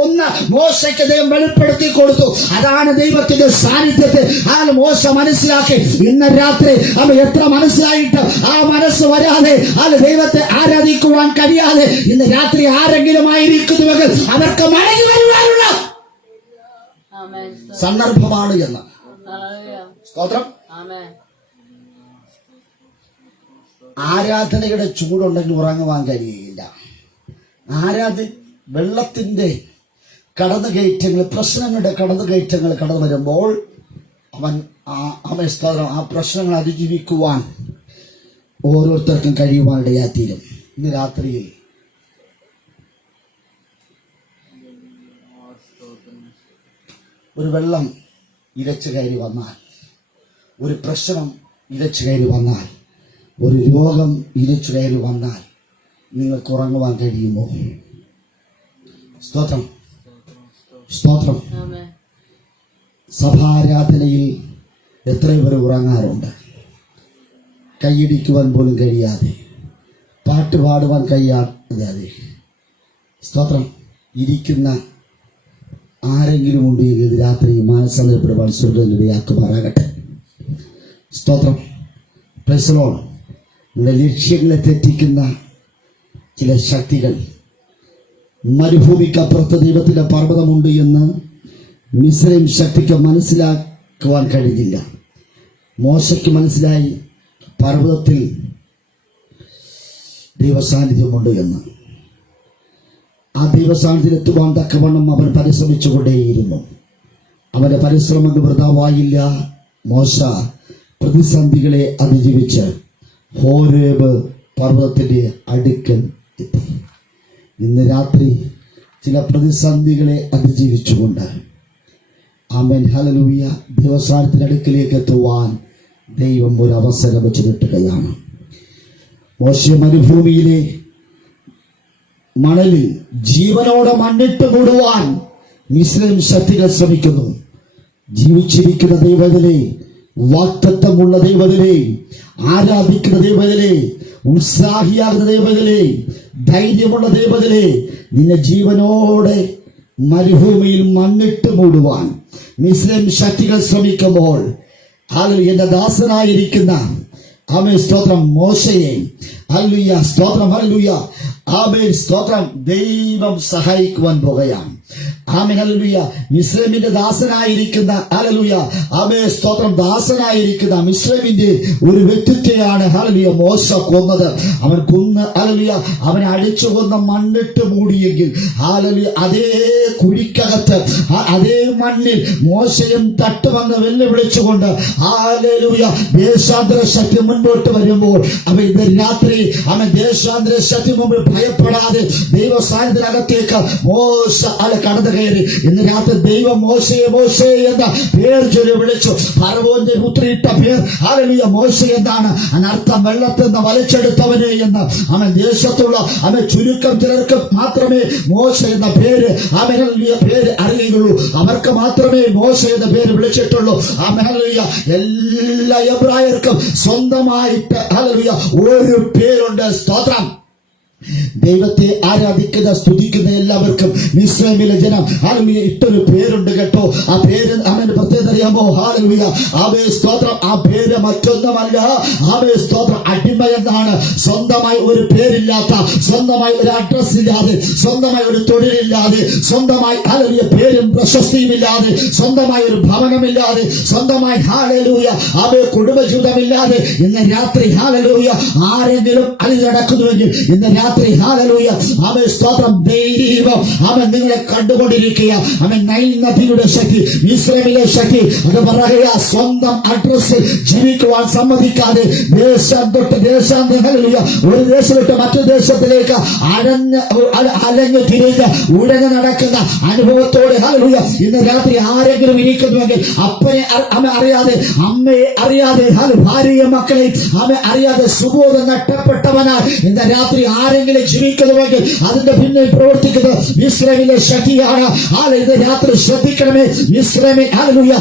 ഒന്ന് മോശയ്ക്ക് ദൈവം വെളിപ്പെടുത്തി കൊടുത്തു. അതാണ് ദൈവത്തിന്റെ സാന്നിധ്യത്തെ മോശ മനസ്സിലാക്കി. ഇന്ന് രാത്രി അവൻ എത്ര മനസ്സിലായിട്ട് ആ മനസ്സ് വരാതെ ദൈവത്തെ ആരാധിക്കുവാൻ കഴിയാതെ ഇന്ന് രാത്രി ആരെങ്കിലും ആയിരിക്കുന്നുവെങ്കിൽ അവർക്ക് മടങ്ങി വരുവാനുള്ള സന്ദർഭമാണ് എന്ന്. സ്തോത്രം. ആരാധനയുടെ ചൂടുണ്ടെങ്കിൽ ഉറങ്ങുവാൻ കഴിയില്ല. വെള്ളത്തിന്റെ കടന്നുകയറ്റങ്ങൾ, പ്രശ്നങ്ങളുടെ കടന്നുകയറ്റങ്ങൾ കടന്നു വരുമ്പോൾ അവൻ ആ പ്രശ്നങ്ങൾ അതിജീവിക്കുവാൻ ഓരോരുത്തർക്കും കഴിയുവാനിടയായിത്തീരും. ഇന്ന് രാത്രിയിൽ ഒരു വെള്ളം ഇരച്ചു കയറി വന്നാൽ, ഒരു പ്രശ്നം ഇരച്ചു കയറി വന്നാൽ, ഒരു രോഗം ഇരച്ചു കയറി വന്നാൽ നിങ്ങൾക്ക് ഉറങ്ങുവാൻ കഴിയുമോ? സ്തോത്രം. സ്തോത്രം. സഭാരാധനയിൽ എത്രയോ പേർ ഉറങ്ങാറുണ്ട്. കൈയടിക്കുവാൻ പോലും കഴിയാതെ, പാട്ട് പാടുവാൻ കഴിയാതെ. സ്തോത്രം. ഇരിക്കുന്ന ആരെങ്കിലും ഉണ്ടെങ്കിൽ രാത്രി മാനസാന്തരപ്പെടുവാൻ സ്വർഗ്ഗം ഇടയാക്കുമാറാകട്ടെ. സ്തോത്രം. Praise the Lord. നിങ്ങളുടെ ലക്ഷ്യങ്ങളെ തെറ്റിക്കുന്ന ചില ശക്തികൾ, മരുഭൂമിക്കപ്പുറത്ത് ദൈവത്തിന്റെ പർവ്വതമുണ്ട് എന്ന് മിസ്രൈം ശക്തിക്ക് മനസ്സിലാക്കുവാൻ കഴിഞ്ഞില്ല. മോശയ്ക്ക് മനസ്സിലായി പർവ്വതത്തിൽ ദൈവസാന്നിധ്യമുണ്ട് എന്ന്. ആ ദൈവസാന്നിധ്യത്തിലെത്തുവാൻ തക്കവണ്ണം അവൻ പരിശ്രമിച്ചുകൊണ്ടേയിരുന്നു. അവന്റെ പരിശ്രമങ്ങൾ വൃഥാവായില്ല. മോശ പ്രതിസന്ധികളെ അതിജീവിച്ച് ഹോരേബ് പർവ്വതത്തിന്റെ അടുക്കൽ എത്തി. ഇന്ന് രാത്രി ചില പ്രതിസന്ധികളെ അതിജീവിച്ചുകൊണ്ട് ആമേൻ ഹല്ലേലൂയ ദൈവസാന്നിധ്യത്തിന്റെ അടുക്കലേക്ക് എത്തുവാൻ ദൈവം ഒരു അവസരം വെച്ച് കിട്ടുകയാണ്. മോശെ മരുഭൂമിയിലെ മണലിൽ ജീവനോടെ മണ്ണിട്ട് മൂടുവാൻ മിസ്രൈം ശക്തികൾ ശ്രമിക്കുന്നു. ജീവിച്ചിരിക്കുന്ന ദൈവത്തിലെ, വാഗ്ദത്തമുള്ള ദൈവത്തിലെ, ആരാധിക്കുന്ന ദൈവത്തിലെ, ഉത്സാഹിയാകുന്ന ദൈവത്തിലെ, ധൈര്യമുള്ള ദൈവത്തിലെ, നിന്നെ ജീവനോടെ മരുഭൂമിയിൽ മണ്ണിട്ട് മൂടുവാൻ മിസ്രൈം ശക്തികൾ ശ്രമിക്കുമ്പോൾ എന്റെ ദാസനായിരിക്കുന്ന ആമേൻ സ്തോത്രം മോശയെ ഹല്ലേലൂയ സ്തോത്രം ഹല്ലേലൂയ ആമേൻ സ്തോത്രം ദൈവം സഹായിക്കുവാൻ പോകുകയാണ്. Amen hallelujah. മിസ്രൈമിന്റെ ദാസനായിരിക്കുന്ന ഹല്ലേലൂയ ആമേൻ സ്തോത്രം ദാസനായിരിക്കുന്ന മിസ്രൈമിന്റെ ഒരു വ്യക്തിത്വമാണ് ഹല്ലേലൂയ മോശ കൊന്നത്. അവൻ കൊന്ന കൊന്ന് ഹല്ലേലൂയ അവനെ അടിച്ചു കൊന്ന മണ്ണിട്ട് മൂടിയെങ്കിൽ ഹല്ലേലൂയ അതേ കുഴിക്കകത്ത് അതേ മണ്ണിൽ മോശയും തട്ടുവന്ന് വെല്ലുവിളിച്ചുകൊണ്ട് ഹല്ലേലൂയ ദേശാന്തര ശക്തി മുൻപോട്ട് വരുമ്പോൾ അവൻ ഇന്ന് രാത്രി അവൻ ദേശാന്തര ശക്തി മുമ്പിൽ ഭയപ്പെടാതെ ദൈവ സാന്നിധ്യത്തിനകത്തേക്ക് മോശ കടന്നു കയറി. ഇന്ന് രാത്രി ദൈവം മോശയെ മോശേ എന്ന പേർ ചൊല്ലി വിളിച്ചു. ഫറവോന്റെ പുത്രിയിട്ട പേർ ഹല്ലേലൂയ മോശ എന്നാണ്. അനർത്ഥം വെള്ളത്തിൽ നിന്ന് വലിച്ചെടുത്തവനെ എന്ന്. അവൻ ദേശത്തുള്ള അവൻ ചുരുക്കം ചിലർക്ക് മാത്രമേ മോശ എന്ന പേര് പേര് അറിയുകയുള്ളൂ. അവർക്ക് മാത്രമേ മോശ എന്ന പേര് വിളിച്ചിട്ടുള്ളൂ. ഹല്ലേലൂയ എല്ലാ എബ്രായർക്കും സ്വന്തമായിട്ട് ഹല്ലേലൂയ ഒരു പേരുണ്ട്. സ്തോത്രം. ദൈവത്തെ ആരാധിക്കുന്ന സ്തുതിക്കുന്ന എല്ലാവർക്കും മിസ്രൈമിലെ ജനം ഹല്ലേലൂയ ഇട്ടൊരു പേരുണ്ട് കേട്ടോ. ആ പേര് അവന് പ്രത്യേകത അറിയാമോ? ഹല്ലേലൂയ ആവേ സ്തോത്രം. ആ പേര് മറ്റൊന്നുമല്ല. ആവേ സ്തോത്രം. അടിമ എന്നാണ്. സ്വന്തമായി ഒരു പേരില്ലാത്ത, സ്വന്തമായി ഒരു അഡ്രസ് ഇല്ലാതെ, സ്വന്തമായി ഒരു തൊഴിലില്ലാതെ, സ്വന്തമായി ഹല്ലേലൂയ പേരും പ്രശസ്തിയും ഇല്ലാതെ, സ്വന്തമായി ഒരു ഭവനമില്ലാതെ, സ്വന്തമായി ഹല്ലേലൂയ ആവേ കുടുംബജീവിതമില്ലാതെ ഇന്ന് രാത്രി ഹല്ലേലൂയ ആരെങ്കിലും അതിൽ നടക്കുന്നുവെങ്കിൽ ഇന്ന് രാത്രി ഹല്ലേലൂയ ആമേൻ സ്തോത്രം. ദൈവം അവൻ നിങ്ങളെ കണ്ടുകൊണ്ടിരിക്കുക. അവൻ നൈൽ നദിയുടെ ശക്തി, മിസ്രൈമിലെ ശക്തി അത് പറയുക. സ്വന്തം അഡ്രസ്സിൽ ജീവിക്കുവാൻ സമ്മതിക്കാതെ ദേശം തൊട്ട് ദേശാന്തരം ഹല്ലേലൂയ ഒരു ദേശം തൊട്ട് മറ്റൊരു ദേശത്തിലേക്ക് അലഞ്ഞു തിരിഞ്ഞ് ഉടനെ നടക്കുന്ന അനുഭവത്തോടെ ഹല്ലേലൂയ ഇന്ന് രാത്രി ആരെങ്കിലും ഇരിക്കുന്നുവെങ്കിൽ അപ്പനെ അറിയാതെ, അമ്മയെ അറിയാതെ, ഭാര്യയെ മക്കളെ അറിയാതെ സുബോധം നഷ്ടപ്പെട്ടവനായി ഇന്ന് രാത്രി ആരെങ്കിലും ജീവിക്കുന്നുവെങ്കിൽ അതിന്റെ പിന്നിൽ പ്രവർത്തിക്കുന്നത് മിസ്രൈമിലെ ശക്തിയാണ്. ഇത് രാത്രി ശ്രദ്ധിക്കണമേ. മിസ്രൈമിൽ ഹല്ലേലൂയ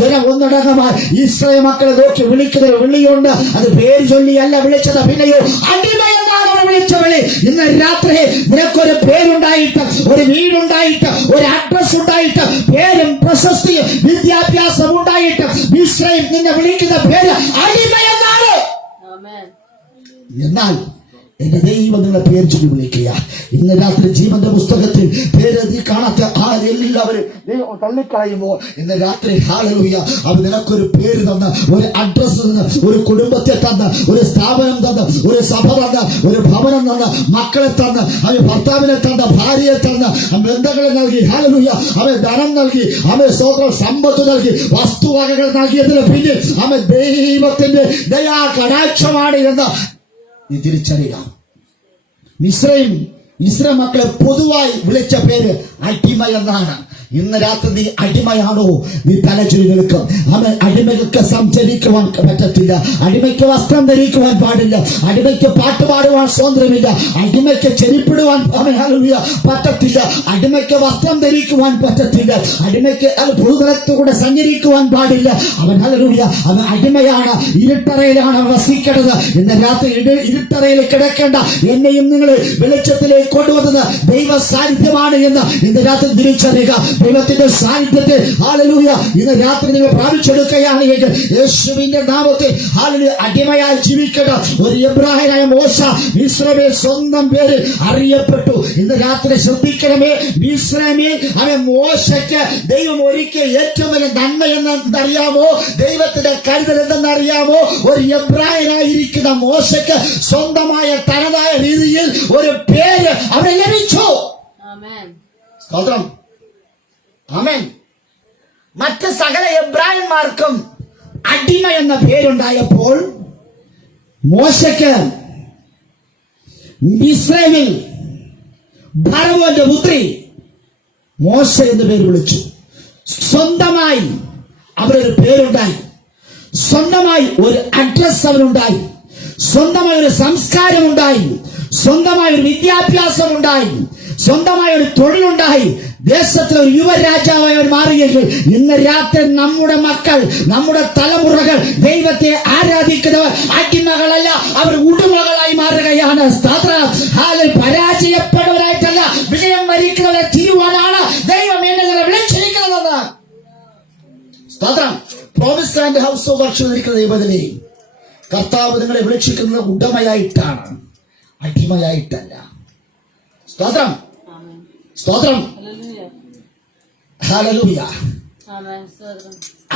ജനം ഒന്നടങ്കമായി ഇസ്രായേൽ മക്കളെ നോക്കി വിളിക്കുന്ന വിളിയുണ്ട്. അത് പേര് ചൊല്ലിയല്ല വിളിച്ചത്, പിന്നെയോ അടിമയെന്നാണ് വിളിച്ചവളെ. ഇന്ന് രാത്രി നിനക്കൊരു പേരുണ്ടായിട്ട്, ഒരു വീടുണ്ടായിട്ട്, ഒരു അഡ്രസ് ഉണ്ടായിട്ട്, പേരും പ്രശസ്തിയും വിദ്യാഭ്യാസം ഉണ്ടായിട്ട് മിസ്രൈം നിന്നെ വിളിക്കുന്ന പേര് അടിമയെന്നാണ്. എന്നാൽ എന്റെ ദൈവം നിങ്ങളെ പേര് ചൊല്ലി വിളിക്കുക. ഇന്ന് രാത്രി ജീവന്റെ പുസ്തകത്തിൽ പേരെഴുതി കാണാത്ത എല്ലാവരും ദൈവം തള്ളിക്കളയുമ്പോൾ ഇന്ന് രാത്രി ഹല്ലേലൂയ അവൻ നിനക്കൊരു പേര് തന്ന്, ഒരു അഡ്രസ് തന്ന്, ഒരു കുടുംബത്തെ തന്ന്, ഒരു സ്ഥാപനം തന്ന്, ഒരു സഭ തന്ന്, ഒരു ഭവനം തന്ന്, മക്കളെ തന്ന്, അവൻ ഭർത്താവിനെ തന്ന്, ഭാര്യയെ തന്ന്, ബന്ധങ്ങളെ നൽകി ഹല്ലേലൂയ അവൻ ധനം നൽകി, അവൻ സ്വന്തം സമ്പത്ത് നൽകി, വസ്തുവകകൾ നൽകിയതിന് പിന്നിൽ അവൻ ദൈവത്തിന്റെ ദയാ കടാക്ഷമാണ് എന്ന് നീ തിരിച്ചറിയുക. മിസ്രൈം ഇസ്രായേൽ മക്കളെ പൊതുവായി വിളിച്ച പേര് അടിമ എന്നാണ്. ഇന്ന് രാത്രി നീ അടിമയാണോ? നീ തലചുരി നിൽക്കും. അവൻ അടിമകൾക്ക് സഞ്ചരിക്കുവാൻ പറ്റത്തില്ല. അടിമയ്ക്ക് വസ്ത്രം ധരിക്കുവാൻ പാടില്ല. അടിമയ്ക്ക് പാട്ട് പാടുവാൻ സ്വാതന്ത്ര്യമില്ല. അടിമയ്ക്ക് ചെരിപ്പിടുവാൻ ഹല്ലേലൂയ പറ്റത്തില്ല. അടിമയ്ക്ക് വസ്ത്രം ധരിക്കുവാൻ പറ്റത്തില്ല. അടിമയ്ക്ക് ഭൂതലത്തിലൂടെ സഞ്ചരിക്കുവാൻ പാടില്ല. അവൻ ഹല്ലേലൂയ അവൻ അടിമയാണ്. ഇരുട്ടറയിലാണ് വസിക്കേണ്ടത്. ഇന്ന് രാത്രി ഇരുട്ടറയിൽ കിടക്കേണ്ട എന്നെയും നിങ്ങൾ വെളിച്ചത്തിലേക്ക് കൊണ്ടുവന്നത് ദൈവ സാന്നിധ്യമാണ് എന്ന് ഇന്ന് രാത്രി തിരിച്ചറിയുക. ദൈവത്തിന്റെ സാന്നിധ്യത്തെ ഹല്ലേലൂയ ഇന്ന് രാത്രി നിങ്ങൾ പ്രാപിച്ചെടുക്കുകയാണ് എങ്കിൽ യേശുവിന്റെ നാമത്തിൽ ഹല്ലേലൂയ അടിമയായി ജീവിക്കേണ്ട ഒരു എബ്രായനായ മോശ മിസ്രൈമിൽ സ്വന്തം പേര് അറിയപ്പെട്ടു. ഇന്ന് രാത്രി ശ്രദ്ധിക്കണമേ. മിസ്രൈമിൽ അവൻ മോശയ്ക്ക് ദൈവം ഒരുക്കിയ ഏറ്റവും വലിയ നന്മ എന്നറിയാമോ? ദൈവത്തിന്റെ കരുതൽ എന്തെന്നറിയാമോ? ഒരു എബ്രായനായിരിക്കുന്ന മോശയ്ക്ക് സ്വന്തമായ തനതായ രീതിയിൽ ഒരു പേര് അവന് ലഭിച്ചു. സ്തോത്രം. ആമേൻ. മറ്റ് സകല എബ്രായന്മാർക്കും അടിമ എന്ന പേരുണ്ടായപ്പോൾ മോശയ്ക്ക് മിസ്രൈമിൽ ഫറവോന്റെ പുത്രി മോശ എന്ന് പേര് വിളിച്ചു. സ്വന്തമായി അവരൊരു പേരുണ്ടായി, സ്വന്തമായി ഒരു അഡ്രസ് അവനുണ്ടായി, സ്വന്തമായ ഒരു സംസ്കാരമുണ്ടായി, സ്വന്തമായ ഒരു വിദ്യാഭ്യാസം ഉണ്ടായി, സ്വന്തമായ ഒരു തൊഴിലുണ്ടായി. ദേശത്തിലെ ഒരു യുവരാജാവായി അവർ മാറിയെങ്കിൽ ഇന്ന് രാത്രി നമ്മുടെ മക്കൾ, നമ്മുടെ തലമുറകൾ ദൈവത്തെ ആരാധിക്കുന്നവർ അടിമകളല്ല, അവർ ഉടമകളായി മാറുകയാണ്. പരാജയപ്പെടുന്നവരായിട്ടല്ല, വിജയം വരിക്കുന്നവരെ തിരുവാനാണ് ദൈവം എന്നെ വിളിച്ചിരിക്കുന്നത്. സ്തോത്രം. Promise and house of worship ഇരിക്കുന്ന ദൈവത്തിനെ കർത്താവ് നിങ്ങളെ വിളിച്ചിരിക്കുന്നത് ഉടമയായിട്ടാണ്, അടിമയായിട്ടല്ല. സ്തോത്രം. സ്തോത്രം. ഹല്ലേലൂയ.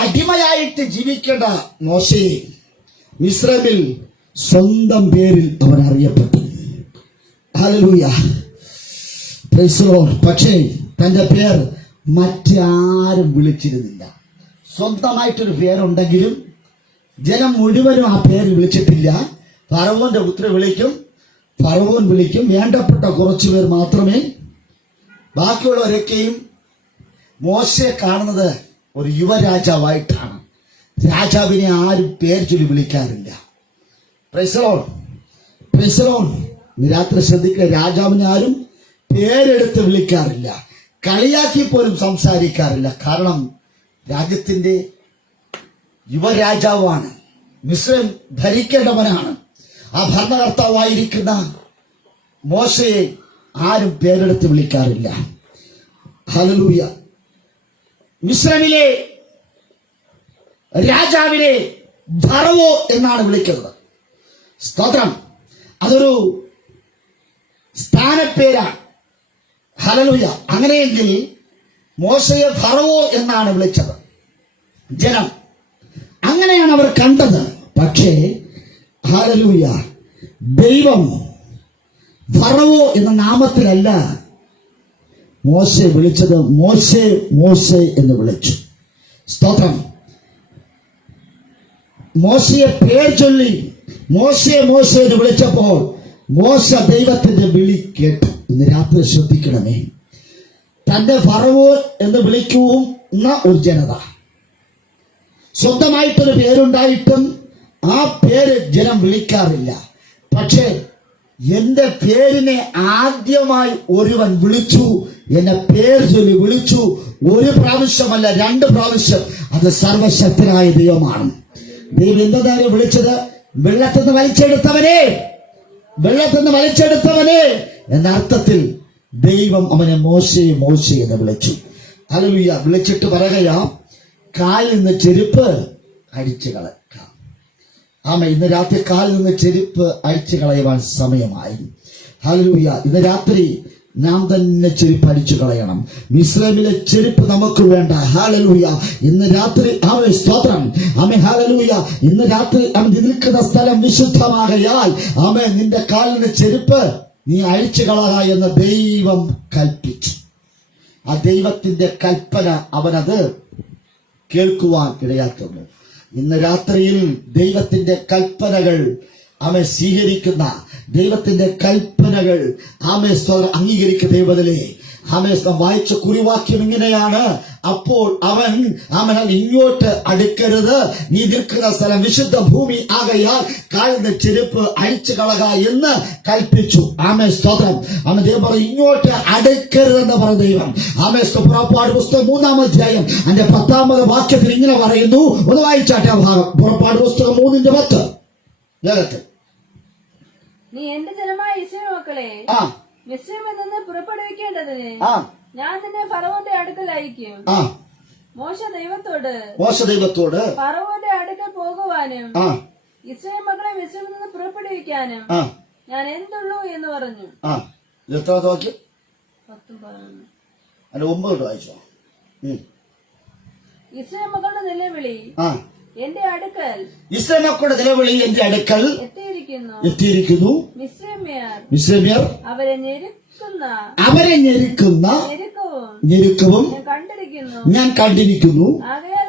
അടിമയായിട്ട് ജീവിക്കേണ്ട മോശയെ മിസ്രൈമിൽ സ്വന്തം പേരിൽ അവൻ അറിയപ്പെട്ടു. ഹല്ലേലൂയ. Praise the Lord. പക്ഷേ തന്റെ പേർ മറ്റാരും വിളിച്ചിരുന്നില്ല. സ്വന്തമായിട്ടൊരു പേരുണ്ടെങ്കിലും ജനം മുഴുവനും ആ പേര് വിളിച്ചിട്ടില്ല. ഫറവോന്റെ പുത്രി വിളിക്കും, ഫറവോൻ വിളിക്കും, വേണ്ടപ്പെട്ട കുറച്ചു പേർ മാത്രമേ. ബാക്കിയുള്ളവരൊക്കെയും മോശയെ കാണുന്നത് ഒരു യുവരാജാവായിട്ടാണ്. രാജാവിനെ ആരും പേര് ചൊല്ലി വിളിക്കാറില്ല. Praise the lord. Praise the lord. ഇന്ന് രാത്രി ശ്രദ്ധിക്കുക, രാജാവിനെ ആരും പേരെടുത്ത് വിളിക്കാറില്ല, കളിയാക്കി പോലും സംസാരിക്കാറില്ല. കാരണം രാജ്യത്തിന്റെ യുവരാജാവാണ്, മിസ്രൈം ഭരിക്കേണ്ടവനാണ്. ആ ഭരണകർത്താവായിരിക്കുന്ന മോശയെ ആരും പേരെടുത്ത് വിളിക്കാറില്ല. ഹല്ലേലൂയ. മിസ്രൈമിലെ രാജാവിനെ ഫറവോ എന്നാണ് വിളിക്കുന്നത്. സ്തോത്രം. അതൊരു സ്ഥാനപ്പേരാണ്. ഹല്ലേലൂയ. അങ്ങനെയെങ്കിൽ മോശയെ ഫറവോ എന്നാണ് വിളിച്ചത് ജനം. അങ്ങനെയാണ് അവർ കണ്ടത്. പക്ഷേ ഹല്ലേലൂയ, ദൈവം ഫറവോ എന്ന നാമത്തിലല്ല മോശെ വിളിച്ചത്, മോശെ മോശെ എന്ന് വിളിച്ചു. സ്തോത്രം. മോശയെ പേർ ചൊല്ലി മോശെ മോശെ എന്ന് വിളിച്ചപ്പോൾ മോശ ദൈവത്തിന്റെ വിളി കേട്ടു. ഇന്ന് രാത്രി ശ്രദ്ധിക്കണമേ, തന്റെ ഫറവോ എന്ന് വിളിക്കുന്ന ഒരു ജനത, സ്വന്തമായിട്ടൊരു പേരുണ്ടായിട്ടും ആ പേര് ജനം വിളിക്കാറില്ല. പക്ഷേ എന്റെ പേരിനെ ആദ്യമായി ഒരുവൻ വിളിച്ചു, എന്നെ പേര് ചൊല്ലി വിളിച്ചു. ഒരു പ്രാവശ്യമല്ല, 2 പ്രാവശ്യം. അത് സർവശക്തനായ ദൈവമാണ്. ദൈവം എന്താണ് വിളിച്ചത്? വെള്ളത്തിൽ നിന്ന് വലിച്ചെടുത്തവനെ, വെള്ളത്തിൽ നിന്ന് വലിച്ചെടുത്തവനെ എന്ന അർത്ഥത്തിൽ ദൈവം അവനെ മോശെ മോശെ എന്ന് വിളിച്ചു. ഹല്ലേലൂയ. വിളിച്ചിട്ട് പറയുകയാ, കാലിൽ നിന്ന് ചെരുപ്പ് അഴിച്ചു കളയാം. ആമേ. ഇന്ന് രാത്രി കാലിൽ നിന്ന് ചെരുപ്പ് അഴിച്ചു കളയുവാൻ സമയമായി. ഹല്ലേലൂയ. ഇന്ന് രാത്രി നാം തന്നെ ചെരുപ്പ് അടിച്ചു കളയണം. മിസ്രൈമിലെ ചെരുപ്പ് നമുക്ക് വേണ്ട. ഹല്ലേലൂയ. ഇന്ന് രാത്രി ആമേ. സ്തോത്രം. ആമേ. ഹല്ലേലൂയ. ഇന്ന് രാത്രി അവൻ നിൽക്കുന്ന സ്ഥലം വിശുദ്ധമാകയാൽ ആമേ, നിന്റെ കാലിന് ചെരുപ്പ് നീ അഴിച്ചു കളക എന്ന് ദൈവം കൽപ്പിച്ചു. ആ ദൈവത്തിന്റെ കൽപ്പന അവനത് കേൾക്കുവാൻ ഇടയാക്കുന്നു. ഇന്ന് രാത്രിയിൽ ദൈവത്തിന്റെ കൽപ്പനകൾ ആമേ സ്വീകരിക്കുന്ന, ദൈവത്തിന്റെ കൽപ്പനകൾ ആമേ അംഗീകരിക്കുന്ന ദൈവത്തിലെ ആമേ വായിച്ച കുറിവാക്യം ഇങ്ങനെയാണ്: അപ്പോൾ അവൻ ഇങ്ങോട്ട് അടുക്കരുത്, നീ നിൽക്കുന്ന സ്ഥലം വിശുദ്ധ ഭൂമി ആകയാൽ കാലിന്റെ ചെരുപ്പ് അഴിച്ചു കളക എന്ന് കൽപ്പിച്ചു. ആമേ. സ്തോത്രം. ആമേ. ദൈവം പറയും ഇങ്ങോട്ട് അടുക്കരുതെന്ന് പറഞ്ഞ ദൈവം. ആമേ. പുറപ്പാട് പുസ്തകം 3-ാം അധ്യായം അതിന്റെ 10-ാമത് വാക്യത്തിൽ ഇങ്ങനെ പറയുന്നു. ഒന്ന് വായിച്ചാട്ടെ ആ ഭാഗം. പുറപ്പാട് പുസ്തകം 3:10 വേഗത്തിൽ. നീ എന്റെ ജനമായ ഇസ്രായേൽ മക്കളെ മിസ്രൈമിൽ നിന്ന് പുറപ്പെടുവിക്കേണ്ടതിന് ഞാൻ നിന്നെ ഫറവോന്റെ അടുക്കൽ അയക്കും. മോശ ദൈവത്തോട് ഫറവോന്റെ അടുക്കൽ പോകുവാനും ഇസ്രായേൽ മക്കളെ മിസ്രൈമിൽ നിന്ന് പുറപ്പെടുവിക്കാനും ഞാൻ എന്തുള്ളൂ എന്ന് പറഞ്ഞു. 9 വായിച്ചോ. ഇസ്രായേൽ മക്കളുടെ നിലവിളി എന്റെ അടുക്കൽ, ഇസ്രായേൽ മക്കളുടെ നിലവിളി എന്റെ അടുക്കൽ എത്തിയിരിക്കുന്നു. മിസ്രൈമ്യർ അവരെ ഞെരുക്കുന്ന ഞെരുക്കവും ഞാൻ കണ്ടിരിക്കുന്നു. ആകയാൽ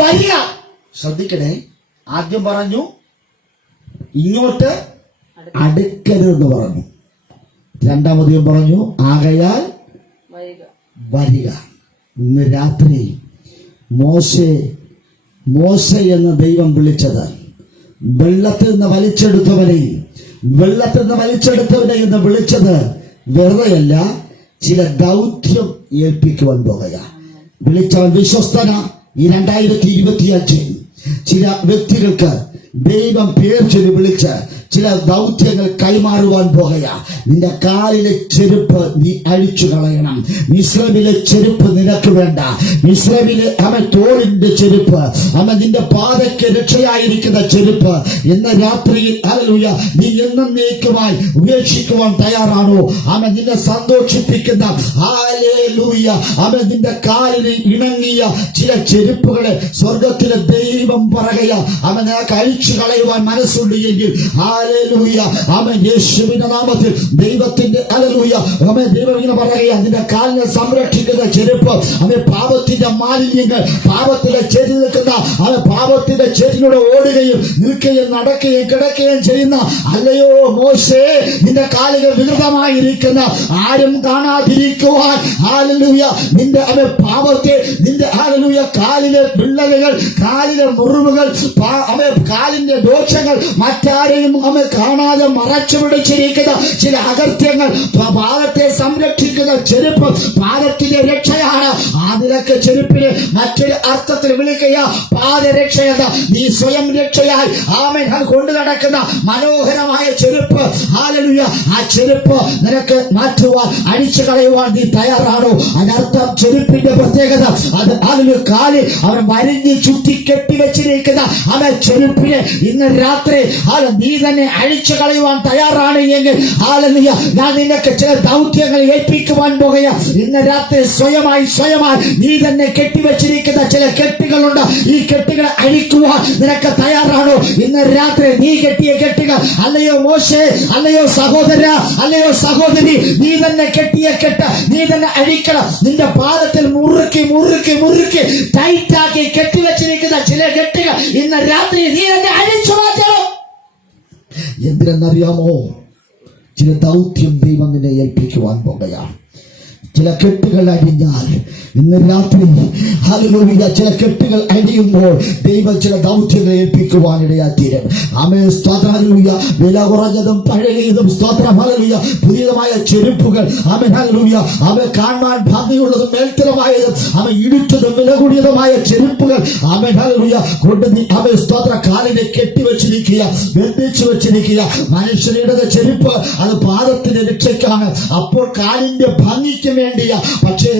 വരിക. ശ്രദ്ധിക്കണേ, ആദ്യം പറഞ്ഞു ഇങ്ങോട്ട് അടുക്കരുതെന്ന് പറഞ്ഞു. രണ്ടാമതും പറഞ്ഞു ആകയാൽ വരിക. ഇന്ന് രാത്രി മോശെ മോശെ എന്ന ദൈവം വിളിച്ചത് വെള്ളത്തിൽ നിന്ന് വലിച്ചെടുത്തവനെ എന്ന് വിളിച്ചത് വെറുതെയല്ല, ചില ദൗത്യം ഏൽപ്പിക്കുവാൻ പോകുക. വിളിച്ചവൻ വിശ്വസ്തന. ഈ 2025 ചില വ്യക്തികൾക്ക് ദൈവം പേർ ചൊല്ലി വിളിച്ച് ചില ദൗത്യങ്ങൾ കൈമാറുവാൻ പോകുക. നിന്റെ കാലിലെ ചെരുപ്പ് നീ അഴിച്ചു കളയണം. മിസ്രൈമിലെ ചെരുപ്പ് നിനക്ക് വേണ്ട. മിസ്രൈമിലെ തോളിന്റെ ചെരുപ്പ്, നിന്റെ പാദയ്ക്ക് രക്ഷയായിരിക്കുന്ന ചെരുപ്പ് ഇന്ന് രാത്രിയിൽ ഹല്ലേലൂയ നീ എന്നേക്കുമായി ഉപേക്ഷിക്കുവാൻ തയ്യാറാണോ? നിന്നെ സന്തോഷിപ്പിക്കുന്ന ഹല്ലേലൂയ നിന്റെ കാലിന് ഇണങ്ങിയ ചില ചെരുപ്പുകളെ സ്വർഗത്തിലെ ദൈവം പറയുക നിനക്ക് അഴിച്ചു കളയുവാൻ മനസ്സുണ്ട് എങ്കിൽ ഹല്ലേലൂയ യേശുവിന്റെ നാമത്തിൽ ദൈവത്തിന്റെ ഹല്ലേലൂയ ദൈവം ഇങ്ങനെ പറയുക, നിന്റെ കാലിനെ സംരക്ഷിക്കുന്ന ചെരുപ്പ് പാപത്തിന്റെ മാലിന്യങ്ങൾ, പാപത്തിന്റെ ചെരി നിൽക്കുന്ന പാപത്തിന്റെ ചെരിലൂടെ ഓടുകയും നിൽക്കുകയും നടക്കുകയും കിടക്കുകയും ചെയ്യുന്ന അല്ലയോ മോശേ, നിന്റെ കാലുകൾ വികൃതമായിരിക്കുന്ന ആരും കാണാതിരിക്കുവാൻ ഹല്ലേലൂയ നിന്റെ പാപത്തെ, നിന്റെ ഹല്ലേലൂയ കാലിലെ വിള്ളലുകൾ, കാലിലെ മുറിവുകൾ, കാലിന്റെ ദോഷങ്ങൾ മറ്റാരെയും കാണാതെ മറച്ചു പിടിച്ചിരിക്കുന്ന ചില അകൃത്യങ്ങൾ, പാദത്തെ സംരക്ഷിക്കുന്ന ചെരുപ്പ് പാദത്തിന്റെ രക്ഷയാണ്. നിനക്ക് ചെരുപ്പിന് മറ്റൊരു അർത്ഥത്തിൽ വിളിക്കുക പാദരക്ഷയത. നീ സ്വയം രക്ഷയായി കൊണ്ടു നടക്കുന്ന മനോഹരമായ ചെരുപ്പ് ഹല്ലേലൂയ, ആ ചെരുപ്പ് നിനക്ക് മാറ്റുവാൻ, അഴിച്ചു കളയുവാൻ നീ തയ്യാറാണോ? അതിനർത്ഥം ചെരുപ്പിന്റെ പ്രത്യേകത അത് കാലിൽ അവൻ വരിഞ്ഞ് ചുറ്റി കെട്ടിവെച്ചിരിക്കുന്ന ചെരുപ്പിനെ ഇന്ന് രാത്രി നീ തന്നെ അഴിച്ചു കളയുവാൻ തയ്യാറാണ് എങ്കിൽ ഹല്ലേലൂയ ഞാൻ നിനക്ക് ചില ദൗത്യങ്ങൾ ഏൽപ്പിക്കുവാൻ പോകുക. ഇന്ന് രാത്രി സ്വയമായി നീ തന്നെ കെട്ടിവെച്ചിരിക്കുന്ന ചില കെട്ടുകളുണ്ട്. ഈ കെട്ടുകൾ അഴിക്കുവാൻ നിനക്ക് തയ്യാറാണോ? ഇന്ന് രാത്രി നീ കെട്ടിയ കെട്ടുകൾ, അല്ലയോ മോശേ, അല്ലയോ സഹോദര, അല്ലയോ സഹോദരി, നീ തന്നെ കെട്ടിയ കെട്ട് നീ തന്നെ അഴിക്കണം. നിന്റെ പാദത്തിൽ മുറുക്കി ടൈറ്റാക്കി കെട്ടിവെച്ചിരിക്കുന്ന ചില കെട്ടുകൾ ഇന്ന് രാത്രി നീ തന്നെ അഴിച്ചു മാറ്റണം. എന്തിനെന്നറിയാമോ? ചില ദൗത്യം ദൈവം നിന്നെ ഏൽപ്പിക്കുവാൻ പോകുകയാണ്. ചില കെട്ടുകൾ അഴിഞ്ഞാൽ ഇന്ന് രാത്രി ഹല്ലേലൂയ ചില കെട്ടുകൾ അഴിയുമ്പോൾ ദൈവം ചില ദൗത്യങ്ങൾ ഏൽപ്പിക്കുവാനിടയാത്തീരും. സ്തോത്രം ഹല്ലേലൂയ. വില കുറഞ്ഞതും പഴയതും സ്തോത്രം ഹല്ലേലൂയ പുതിയതുമായ ചെരുപ്പുകൾ ഹല്ലേലൂയ കാണാൻ ഭംഗിയുള്ളതും മേൽത്തരമായതും ഇടിച്ചതും വില കൂടിയതുമായ ചെരുപ്പുകൾ ഹല്ലേലൂയ കൊണ്ട് നീ സ്തോത്ര കാലിനെ കെട്ടിവെച്ചിരിക്കുക, ബന്ധിച്ചു വെച്ചിരിക്കുക. മനുഷ്യരുടെ ചെരുപ്പ് അത് പാദത്തിന്റെ രക്ഷയ്ക്കാണ്, അപ്പോൾ കാലിന്റെ ഭംഗിക്ക് വേണ്ടിയ. പക്ഷേ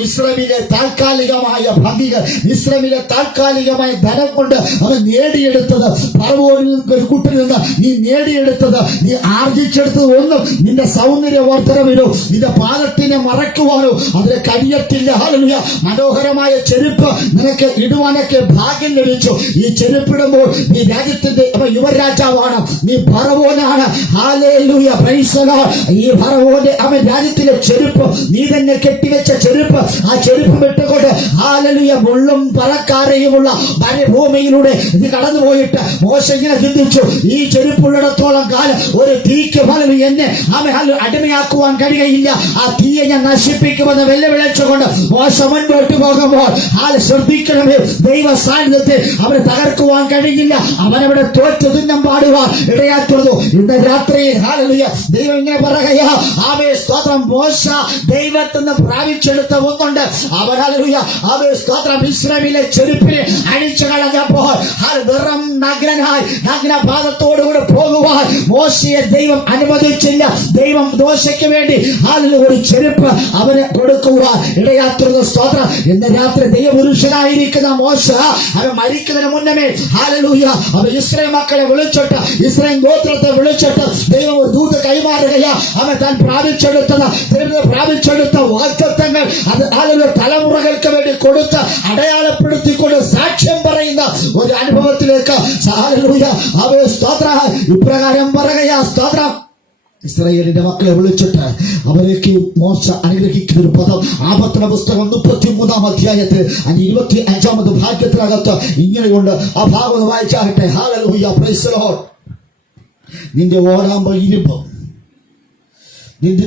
മിസ്രൈമിലെ താൽക്കാലികമായ ഭംഗികൾ, മിസ്രൈമിലെ താൽക്കാലികമായ ധനം കൊണ്ട് അവൻ നേടിയെടുത്തത്, ഫറവോനിൽ ഒരു കൂട്ടിൽ നിന്ന് നീ നേടിയെടുത്തത്, നീ ആർജിച്ചെടുത്തത് ഒന്നും നിന്റെ സൗന്ദര്യ വർദ്ധനവിനോ നിന്റെ പാദത്തിനെ മറക്കുവാനോ അതിന് കഴിയത്തില്ല. ഹല്ലേലൂയ മനോഹരമായ ചെരുപ്പ് നിനക്ക് ഇടുവാനൊക്കെ ഭാഗ്യം ലഭിച്ചു. ഈ ചെരുപ്പിടുമ്പോൾ നീ രാജ്യത്തിന്റെ യുവരാജാവാണ്, നീ ഫറവോനാണ്. Hallelujah praise the lord. ഈ ഫറവോന്റെ അവൻ രാജ്യത്തിലെ ചെരുപ്പ് നീ തന്നെ കെട്ടിവെച്ച ചെരുപ്പ്, ആ ചെരുപ്പ് വിട്ടുകൊണ്ട് ഹല്ലേലൂയ മുള്ളും പറക്കാരെയുമുള്ള മരുഭൂമിയിലൂടെ നീ കടന്നുപോയിട്ട് മോശെ ഇങ്ങനെ ചിന്തിച്ചു, ഈ ചെരുപ്പുള്ളിടത്തോളം കാലം ഒരു തീക്ക് ഫലം എന്നെ അടിമയാക്കുവാൻ കഴിയുകയില്ല, ആ തീയെ ഞാൻ നശിപ്പിക്കുമെന്ന് വെല്ലുവിളിച്ചുകൊണ്ട് മോശ മുൻപോട്ട് പോകുമ്പോൾ ശ്രദ്ധിക്കണമേ, ദൈവ സാന്നിധ്യത്തെ അവന് തകർക്കുവാൻ കഴിയില്ല. അവനവിടെ തോറ്റു തുന്നം പാടുവാൻ ഇടയാത്തുള്ളൂ. ഇന്ന് രാത്രി ഹല്ലേലൂയ ദൈവം ഇങ്ങനെ പറയുക, സ്തോത്രം മോശ ദൈവത്തിന് പ്രാപിച്ചെടുത്ത ഒന്നുണ്ട്. അവൻ ഹല്ലേലൂയ സ്തോത്രം ഇസ്രായേലിലെ ചെരുപ്പിനെ അഴിച്ചു കളഞ്ഞപ്പോൾ വെറും നഗ്നപാദത്തോടുകൂടെ പോകുവാൻ മോശയെ ദൈവം അനുവദിച്ചില്ല. ദൈവം മോശയ്ക്ക് വേണ്ടി ഒരു ചെരുപ്പ് അവന് കൊടുക്കുവാൻ ഇടയാത്തുള്ളത്. സ്തോത്രം ഇന്ന് രാത്രി ദൈവപുരുഷനായിരിക്കുന്ന മോശ അവൻ മരിക്കുന്നതിന് മുന്നമേ ഹല്ലേലൂയ അവൻ ഇസ്രായേൽ മക്കളെ വിളിച്ചിട്ട്, ഇസ്രായേൽ ഗോത്രത്തെ വിളിച്ചിട്ട് ദൈവം ഒരു ദൂത് കൈമാറുകയാ. അവൻ താൻ പ്രാപിച്ചെടുത്ത വാഗ്ദത്തങ്ങൾ അത് തലമുറകൾക്ക് വേണ്ടി കൊടുത്ത് അടയാളപ്പെടുത്തിക്കൊണ്ട് സാക്ഷ്യം പറയുന്ന ഒരു അനുഭവത്തിലേക്ക് ഇപ്രകാരം പറയുകയാ. സ്തോത്രം ഇസ്രായേലിന്റെ മക്കളെ വിളിച്ചിട്ട് അവരേക്ക് മോശ അനുഗ്രഹിക്കുന്ന ഒരു പദം ആവർത്തന പുസ്തകം 33-ാം അധ്യായത്തിൽ 25-ാമത് ഭാഗ്യത്തിനകത്ത് ഇങ്ങനെയുണ്ട്. ആ ഭാഗം വായിച്ചാകട്ടെ. Hallelujah praise the lord. നിന്റെ ഓടാമ്പൽ ഇരുമ്പും നിന്റെ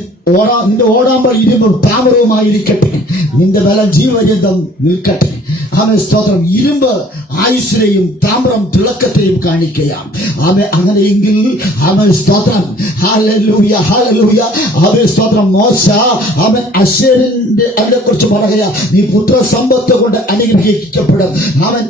ഓടാമ്പൽ ഇരുമ്പും താമരവുമായിരിക്കട്ടെ, നിന്റെ ബലം ജീവപര്യന്തം നിൽക്കട്ടെ. ആമേ സ്തോത്രം ഇരുമ്പ് ആയുസ്സിനെയും താമ്രം തിളക്കത്തെയും കാണിക്കുകയാണ്. ആമേ അങ്ങനെയെങ്കിൽ ആമേ സ്തോത്രം ഹല്ലേലൂയ ഹല്ലേലൂയ ആമേ സ്തോത്രം മോശ അവൻ അശേരിന്റെ അതിനെ കുറിച്ച് പറയുക, നീ പുത്രസമ്പത്ത് കൊണ്ട് അനുഗ്രഹിക്കപ്പെടും,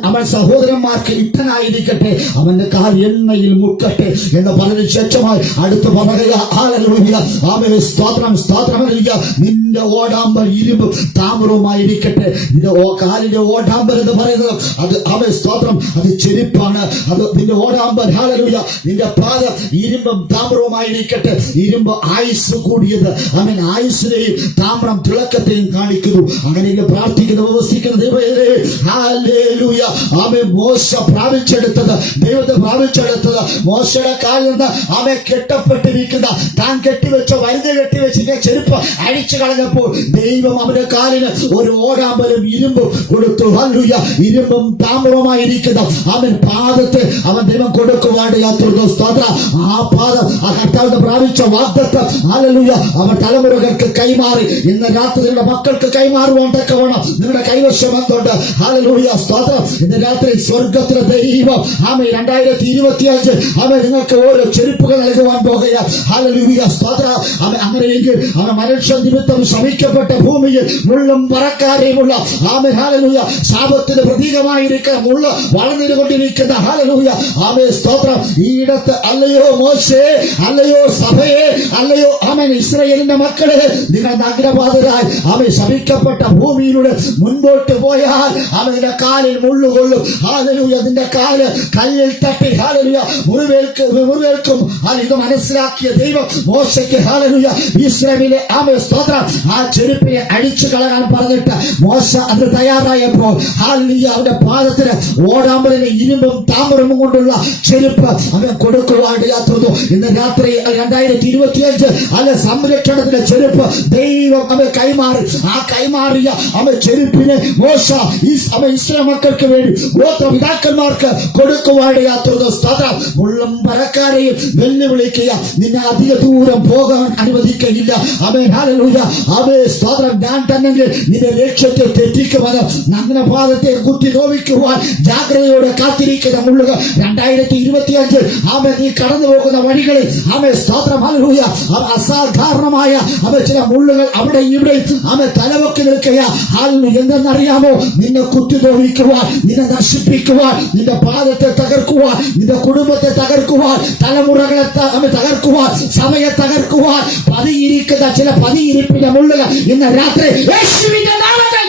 അവൻ സഹോദരന്മാർക്ക് ഇഷ്ടനായിരിക്കട്ടെ, അവന്റെ കാൽ എണ്ണയിൽ മുക്കട്ടെ എന്ന് പറഞ്ഞ ശേഷമായി അടുത്ത് പറയുക ഹല്ലേലൂയ ആമേ സ്തോത്രം സ്തോത്രം ഹല്ലേലൂയ നിന്റെ ഓടാമ്പൽ ഇരുമ്പ് താമ്രവുമായിരിക്കട്ടെ. നിന്റെ കാലിന്റെ ഓടാമ്പൽ എന്ന് പറയുന്നത് അത് ആമേ സ്തോത്രം അത് ചെരുപ്പാണ്. അത് നിന്റെ ഓടാമ്പൽ ഹല്ലേലൂയ നിന്റെ പാദം ഇരുമ്പും താമ്രവുമായിരിക്കട്ടെ. ഇരുമ്പ് ആയുസ് കൂടിയത് അവൻ ആയുസ്സിനെയും താമ്രം തിളക്കത്തെയും കാണിക്കുന്നു. അങ്ങനെ പ്രാർത്ഥിക്കുന്ന ഉപവസിക്കുന്ന ദൈവമേ ഹല്ലേലൂയ ആമേ മോശ പ്രാപിച്ചെടുത്തത് ദൈവത്തെ പ്രാപിച്ചെടുത്തത് മോശയുടെ കാലിൽ നിന്ന് ആമേ കെട്ടപ്പെട്ടിരിക്കുന്ന താൻ കെട്ടിവെച്ച വലുത് കെട്ടിവെച്ചിട്ട് ചെരുപ്പ് അഴിച്ചു കളഞ്ഞപ്പോൾ ദൈവം അവന്റെ കാലിന് ഒരു ഓടാമ്പലും ഇരുമ്പും കൊടുത്തു. ഹല്ലേലൂയ ഇരുമ്പും താമ്രവുമായിരിക്കുന്ന അവൻ പാദത്തെ അവൻ ദൈവം കൊടുക്കുവാണ്ട് യാതൊരു സ്തോത്രം. ആ പാദം ആ കർത്താവിന്റെ പ്രാപിച്ച വാഗ്ദത്തം ഹല്ലേലൂയ അവൻ തലമുറകൾക്ക് കൈമാറി ഇന്ന് രാത്രി നിങ്ങളുടെ മക്കൾക്ക് കൈമാറുവാൻ തക്കവണ്ണം നിങ്ങളുടെ കൈവശം എന്തുണ്ട്? ഹല്ലേലൂയ സ്തോത്രം. ഇന്ന് രാത്രി സ്വർഗത്തിലെ ദൈവം ആമേ 2025 അവൻ നിങ്ങൾക്ക് ഓരോ ചെരുപ്പുകൾ നൽകുവാൻ പോകുക. ഹല്ലേലൂയ സ്തോത്രം. അവൻ അങ്ങനെയെങ്കിൽ അവൻ മനുഷ്യ നിമിത്തം ശമിക്കപ്പെട്ട ഭൂമിയിൽ മുള്ളും പറക്കാരെയുമുള്ള ആമേ ഹല്ലേലൂയ ശാപത്തിന് പ്രതീകമായിരിക്കുന്ന മുള്ള വളർന്നുകൊണ്ടിരിക്കുന്ന ഹല്ലേലൂയ ആമേ സ്തോത്രം ഈയിടത്ത് അല്ലയോ മോശേ അല്ലയോ സഭയെ അല്ലയോ ആമേൻ ഇസ്രായേലിന്റെ മക്കളെ നിങ്ങൾ നഗ്നപാതരായി ആമേ ശപിക്കപ്പെട്ട ഭൂമിയിലൂടെ മുൻപോട്ട് പോയാൽ അവന്റെ കാലിൽ മുള്ളുകൊള്ളും. ഹല്ലേലൂയ നിന്റെ കാല് കല്ലിൽ തട്ടി ഹല്ലേലൂയ മുറിവേൽക്കും. ഇത് മനസ്സിലാക്കിയ ദൈവം മോശയ്ക്ക് ഹല്ലേലൂയ ഇസ്രായേലിലെ ആമേ സ്തോത്രം ആ ചെരുപ്പിനെ അടിച്ചു കളയാൻ പറഞ്ഞിട്ട് മോശ അത് തയ്യാറായപ്പോൾ ഹല്ലേലൂയ അവന്റെ പാദത്തിന് ഓടാമ്പലിനെ ഇരുമ്പും താമ്രവും കൊണ്ടുള്ള ചെരുപ്പ് അവൻ കൊടുക്കുവാണ്ട് യാത്രതു. ഇന്ന് രാത്രി 2025 അല്ല സംരക്ഷണത്തിന്റെ ചെരുപ്പ് ദൈവം അവൻ കൈമാറി. ആ കൈമാറിയ അവൻ ചെരുപ്പിനെ മോശ ഇസ്രായേൽ മക്കൾക്ക് വേണ്ടി ഗോത്രപിതാക്കന്മാർക്ക് കൊടുക്കുവാണ്ട് യാത്രതു. സ്തോത്രം. മുള്ളും പറക്കാരെയും വെല്ലുവിളിക്കുക, നിന്നെ അധിക ദൂരം പോകാൻ അനുവദിക്കുകയില്ല. ആമേൻ ഹല്ലേലൂയ ആമേൻ സ്തോത്രം. ഞാൻ തന്നെ നിന്റെ ലക്ഷ്യത്തെ തെറ്റിക്കുമെന്ന് നഗ്നപാദത്തെ കുത്തി നോവിക്കുവാൻ ജാഗ്രതയോടെ കാത്തിരിക്കുന്ന മുള്ളുകൾ 2025 ആമേൻ നീ കടന്നു പോകുന്ന വഴികളിൽ ആമേൻ സ്തോത്രം ഹല്ലേലൂയ അസാധാരണമായ ആമേൻ ചില മുള്ളുകൾ അവിടെ ഇവിടെ ആമേൻ തലവൊക്കി നിൽക്കുക. ഹല്ലേലൂയ എന്തെന്നറിയാമോ? നിന്നെ കുത്തി നോവിക്കുവാൻ, നിന്നെ നശിപ്പിക്കുവാൻ, നിന്റെ പാദത്തെ തകർക്കുവാൻ, നിന്റെ കുടുംബത്തെ തകർക്കുവാൻ, തലമുറകളെ തകർക്കുവാൻ, സഭയെ തകർക്കുവാൻ പതിയിരിക്കുന്ന ചില പതിയിരിപ്പിന്റെ മുള്ളുകൾ ഇന്ന് രാത്രി യേശുവിന്റെ നാമത്തിൽ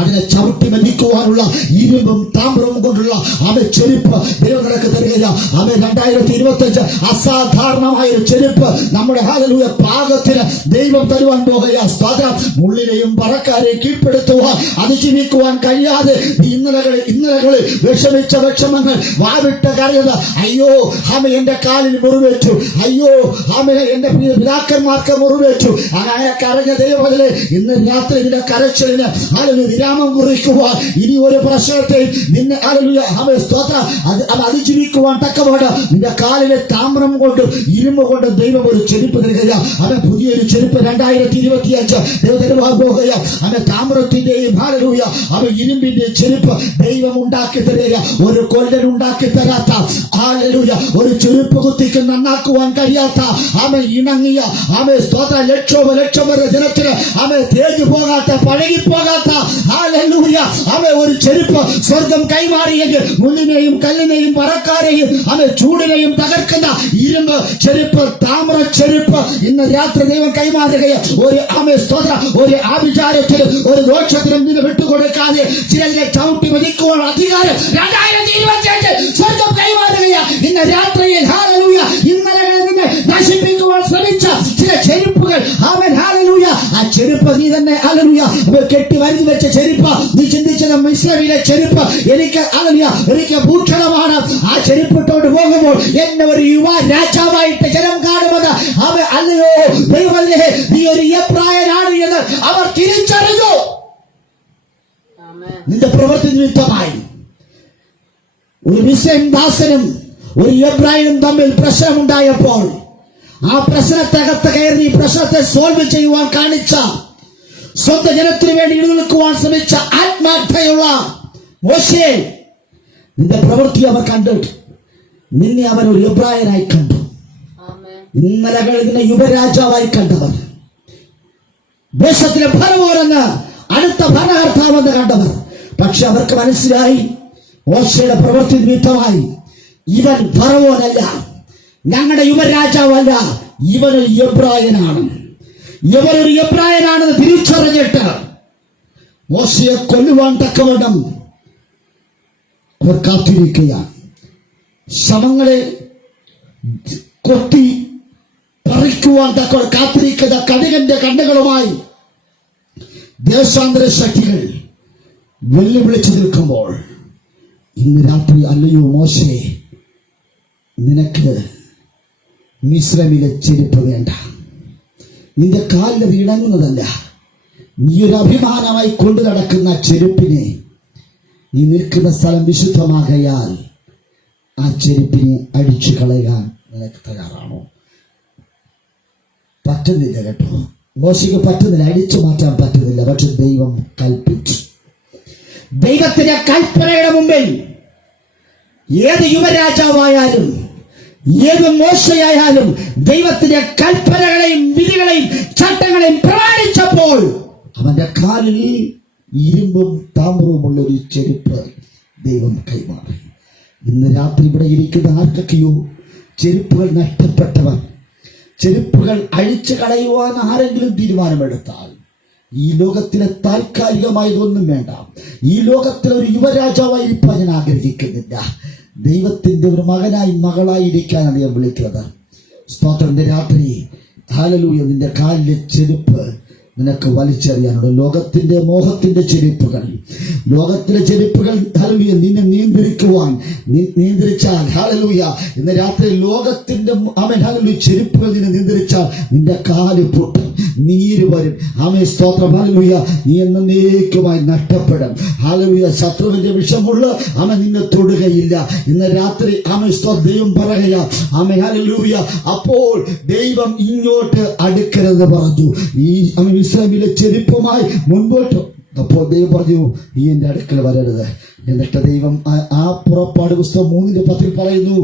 അതിനെ ചവിട്ടി മന്ദിക്കുവാനുള്ള ഇരുമ്പും താമ്രവും കൊണ്ടുള്ള അവൻ ചെരുപ്പ് ദൈവം നിനക്ക് തരികയില്ല. അവൻ 2025 അസാധാരണമായ ഒരു ചെരുപ്പ് നമ്മുടെ ഹല്ലേലൂയ പാദത്തിന് ദൈവം തരുവാൻ പോകുക. സ്തോത്രം. മുള്ളിനെയും പറക്കാരെയും കീഴ്പ്പെടുത്തുവാൻ അതിജീവിക്കുവാൻ കഴിയാതെ ഇന്നലകളിൽ വിഷമിച്ച വിഷമങ്ങൾ വാവിട്ട കരയുന്നത് അയ്യോ ആമ എന്റെ കാലിൽ മുറിവേറ്റു, അയ്യോ ആമ എന്റെ പിതാക്കന്മാർക്ക് മുറിവേറ്റു അങ്ങനെ കരഞ്ഞ ദൈവമല്ലേ ഇന്ന് രാത്രി ഇതിന്റെ കരച്ചിലിന് വിരാമം കുറിക്കുവാൻ ഇനി ഒരു പ്രശ്നത്തെ നിന്നെ സ്തോത്രം അതിജീവിക്കുവാൻ തക്കമാണ് നിന്റെ കാലിലെ താമ്രം കൊണ്ട് ഇരുമ്പ് കൊണ്ട് ദൈവം ഒരു ചെരുപ്പ് തരിക. അവൻ പുതിയൊരു ചെരുപ്പ് 2025 ദൈവം തരുവാൻ പോകുക. അവൻ താമ്രത്തിന്റെയും ഹല്ലേലൂയ അവൻ ഇരുമ്പിന്റെയും ചെരുപ്പ് ദൈവം ഉണ്ടാക്കി തരിക. ഒരു കൊല്ലൻ ഉണ്ടാക്കി തരാത്ത ഹല്ലേലൂയ ഒരു ചെരുപ്പ് കുത്തിക്ക് നന്നാക്കുവാൻ കഴിയാത്ത അവൻ ഇണങ്ങിയ അവൻ സ്തോത്രം ലക്ഷം വരെ ജനത്തിന് അവൻ തേഞ്ഞു പോകാത്ത പഴകിപ്പോകാത്ത ഹല്ലേലൂയ അവൻ ഒരു ചെരുപ്പ് സ്വർഗം കൈമാറിയെങ്കിൽ മുള്ളിനെയും കല്ലിനെയും പറക്കാരെയും അവൻ ചൂടിനെയും തകർക്കുന്ന ഇരുമ്പ് ചെരുപ്പ് താമ്ര ചെരുപ്പ് ഇന്ന് രാത്രി ദൈവം കൈമാറുകയാണ്. ഒരു ആമേ സ്തോത്രം ഒരു ആഭിചാരത്തിലും ഒരു ദോഷത്തിലും നിന്ന് വിട്ടുകൊടുക്കാതെ ചിലരെ ചവിട്ടി മതിക്കുവാൻ അധികാരം 2025 സ്വർഗം കൈമാറുകയാണ്. ഇന്ന് രാത്രിയിൽ ഹല്ലേലൂയ ഇന്നലകളിൽ നിന്ന് നശിപ്പിക്കുവാൻ ശ്രമിച്ച ചില ചെരുപ്പുകൾ അവൻ ഹല്ലേലൂയ ആ ചെരുപ്പ് നീ തന്നെ ഹല്ലേലൂയ കെട്ടി വരുത്തി വെച്ച ചെരുപ്പ് നീ ചിന്തിച്ചത് ഇസ്രായേലിലെ ചെരുപ്പ് എനിക്ക് ഭൂഷണമാണ്. ആ ചെരുപ്പിട്ടോണ്ട് പോകുമ്പോൾ എന്നെ ഒരു യുവ രാജാവായിട്ട് ജനം കാണുമെന്ന് അവൻ അല്ലയോ ദൈവമല്ലേ നീ ഒരു എബ്രായനാണ് എന്ന് അവർ തിരിച്ചറിഞ്ഞു. നിന്റെ പ്രവൃത്തി നിമിത്തമായി ഒരു മിസ്രൈം ദാസനും ഒരു എബ്രായനും തമ്മിൽ പ്രശ്നമുണ്ടായപ്പോൾ ആ പ്രശ്നത്തകത്ത് കയറി പ്രശ്നത്തെ സോൾവ് ചെയ്യുവാൻ കാണിച്ച സ്വന്തം ജനത്തിനു വേണ്ടി എഴുന്നേൽക്കുവാൻ ശ്രമിച്ച ആത്മാർത്ഥതയുള്ള മോശേ, നിന്റെ പ്രവൃത്തി അവർ കണ്ടിട്ട് നിന്നെ അവൻ ഒരു എബ്രായനായി കണ്ടു. ഇന്നലെ നിന്നെ യുവരാജാവായി കണ്ടവർ, ദേശത്തിലെ ഫറവോനെന്ന് അടുത്ത ഭരണകർത്താവെന്ന് കണ്ടവർ. പക്ഷെ അവർക്ക് മനസ്സിലായി മോശയുടെ പ്രവൃത്തി നിമിത്തമായി ഇവൻ ഫറവോനല്ല, ഞങ്ങളുടെ യുവരാജാവല്ല, ഇവനൊരു എബ്രായനാണ്. ഇവനൊരു എബ്രായനാണെന്ന് തിരിച്ചറിഞ്ഞിട്ട് മോശയെ കൊല്ലുവാൻ തക്കവണ്ണം അവർ കാത്തിരിക്കുകയാണ്. ശ്രമങ്ങളെ കൊത്തി പറിക്കുവാൻ തക്കവണ്ണം കാത്തിരിക്കുന്ന കഴുകന്റെ കണ്ണുകളുമായി ദേശാന്തര ശക്തികൾ വെല്ലുവിളിച്ചു നിൽക്കുമ്പോൾ ഇന്ന് രാത്രി, അല്ലയോ മോശേ, നിനക്ക് മിസ്രൈമിലെ ചെരുപ്പ് വേണ്ട, നിന്റെ കാലിൽ ഇണങ്ങുന്നതല്ല. നീ ഒരു അഭിമാനമായി കൊണ്ടു നടക്കുന്ന ചെരുപ്പിനെ, നീ നിൽക്കുന്ന സ്ഥലം വിശുദ്ധമാകയാൽ ആ ചെരുപ്പിനെ അടിച്ചു കളയാൻ നിനക്ക് തയ്യാറാണോ? പറ്റുന്നില്ല കേട്ടോ, മോശയ്ക്ക് പറ്റുന്നില്ല, അടിച്ചു മാറ്റാൻ പറ്റുന്നില്ല. പക്ഷെ ദൈവം കൽപ്പിച്ചു. ദൈവത്തിന്റെ കൽപ്പനയുടെ മുമ്പിൽ ഏത് യുവരാജാവായാലും ഏത് മോശയായാലും ദൈവത്തിന്റെ കൽപ്പനകളെയും വിധികളെയും ചട്ടങ്ങളെയും പ്രമാണിച്ചപ്പോൾ അവന്റെ കാലിൽ ഇരുമ്പും താമ്രവുമുള്ള ഒരു ചെരുപ്പ് ദൈവം കൈമാറി. ഇന്ന് രാത്രി ഇവിടെ ഇരിക്കുന്ന ആർക്കൊക്കെയോ ചെരുപ്പുകൾ നഷ്ടപ്പെട്ടവർ, ചെരുപ്പുകൾ അഴിച്ചു കളയുവാൻ ആരെങ്കിലും തീരുമാനമെടുത്താൽ, ഈ ലോകത്തിലെ താൽക്കാലികമായതൊന്നും വേണ്ട, ഈ ലോകത്തിലെ ഒരു യുവരാജാവായിരിക്കാൻ ഞാൻ ആഗ്രഹിക്കുന്നില്ല. ദൈവത്തിന്റെ ഒരു മകനായി മകളായിരിക്കാനാണ് ഞാൻ വിളിക്കുന്നത്. സ്തോത്രത്തിന്റെ രാത്രി, ഹല്ലേലൂയ, നിന്റെ കാലിലെ ചെരുപ്പ് നിനക്ക് വലിച്ചെറിയാനുണ്ട്. ലോകത്തിന്റെ മോഹത്തിന്റെ ചെരുപ്പുകൾ, ലോകത്തിലെ ചെരുപ്പുകൾ ഹല്ലേലൂയ നിന്നെ നിയന്ത്രിച്ചാൽ, ഹല്ലേലൂയ, ഇന്ന് രാത്രി ലോകത്തിന്റെ ഹല്ലേലൂയ ചെരുപ്പുകൾ നിന്നെ നിയന്ത്രിച്ചാൽ നിന്റെ കാല് പൊട്ടും, നീര് വരും. ആമേൻ, സ്തോത്രം, ഹല്ലേലൂയ. നീ എന്നേക്കുമായി നഷ്ടപ്പെടും. ഹല്ലേലൂയ. ശത്രുവിന്റെ വിഷമുള്ള ആമേൻ നിന്നെ തൊടുകയില്ല. ഇന്ന് രാത്രി ആമേൻ, സ്തോത്രം, ദൈവം പറയുക, ആമേൻ, ഹല്ലേലൂയ, അപ്പോൾ ദൈവം ഇങ്ങോട്ട് അടുക്കരുത് പറഞ്ഞു. ഈ ഇസ്രായേലിലെ ചെരുപ്പുമായി മുൻപോട്ട്, അപ്പോൾ ദൈവം പറഞ്ഞു, നീ എന്റെ അടുക്കൽ വരരുത്. എന്നിട്ട് ദൈവം ആ പുറപ്പാട് പുസ്തകം 3:10 പറയുന്നു,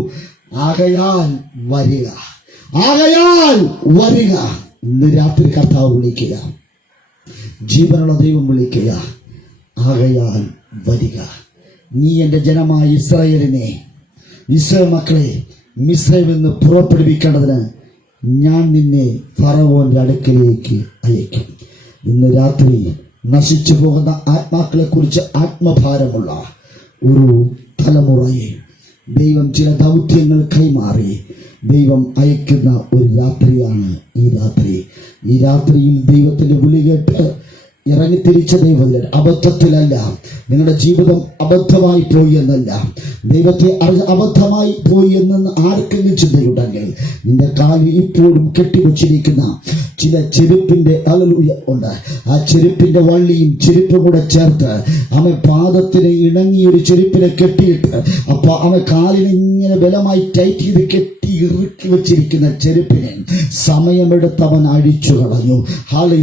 ആകയാൽ വരിക, ആകയാൽ വരിക. ഇന്ന് രാത്രി കർത്താവ് വിളിക്കുക, ജീവനുള്ള ദൈവം വിളിക്കുക, ആകയാൽ വരിക. നീ എന്റെ ജനമായ ഇസ്രായേലിനെ, ഇസ്രായേൽ മക്കളെ മിസ്രൈമിൽ നിന്ന് പുറപ്പെടുവിക്കേണ്ടതിന് ഞാൻ നിന്നെ ഫറവോന്റെ അടുക്കലേക്ക് അയക്കും. ഇന്ന് രാത്രി നശിച്ചു പോകുന്ന ആത്മാക്കളെ കുറിച്ച് ആത്മഭാരമുള്ള ഒരു തലമുറയെ ദൈവം ചില ദൗത്യങ്ങൾ കൈമാറി ദൈവം അയക്കുന്ന ഒരു രാത്രിയാണ് ഈ രാത്രി. ഈ രാത്രിയിൽ ദൈവത്തിന്റെ വിളി കേട്ട് ഇറങ്ങിത്തിരിച്ച ദൈവത്തിൽ അബദ്ധത്തിലല്ല, നിങ്ങളുടെ ജീവിതം അബദ്ധമായി പോയി എന്നല്ല, ദൈവത്തെ അബദ്ധമായി പോയി എന്ന് ആർക്കെങ്കിലും ചിന്തയുണ്ടെങ്കിൽ നിന്റെ കാലിൽ ഇപ്പോഴും കെട്ടിവെച്ചിരിക്കുന്ന ചില ചെരുപ്പിന്റെ ഹല്ലേലൂയ ഉണ്ട്. ആ ചെരുപ്പിന്റെ വള്ളിയും ചെരുപ്പും കൂടെ ചേർത്ത് അവൻ പാദത്തിന് ഇണങ്ങിയൊരു ചെരുപ്പിനെ കെട്ടിയിട്ട്, അപ്പൊ അവൻ കാലിനെ ഇങ്ങനെ ബലമായി ടൈറ്റ് ചെയ്ത് കെട്ടി ഇറുക്കി വെച്ചിരിക്കുന്ന ചെരുപ്പിനെ സമയമെടുത്ത് അവൻ അഴിച്ചു കളഞ്ഞു.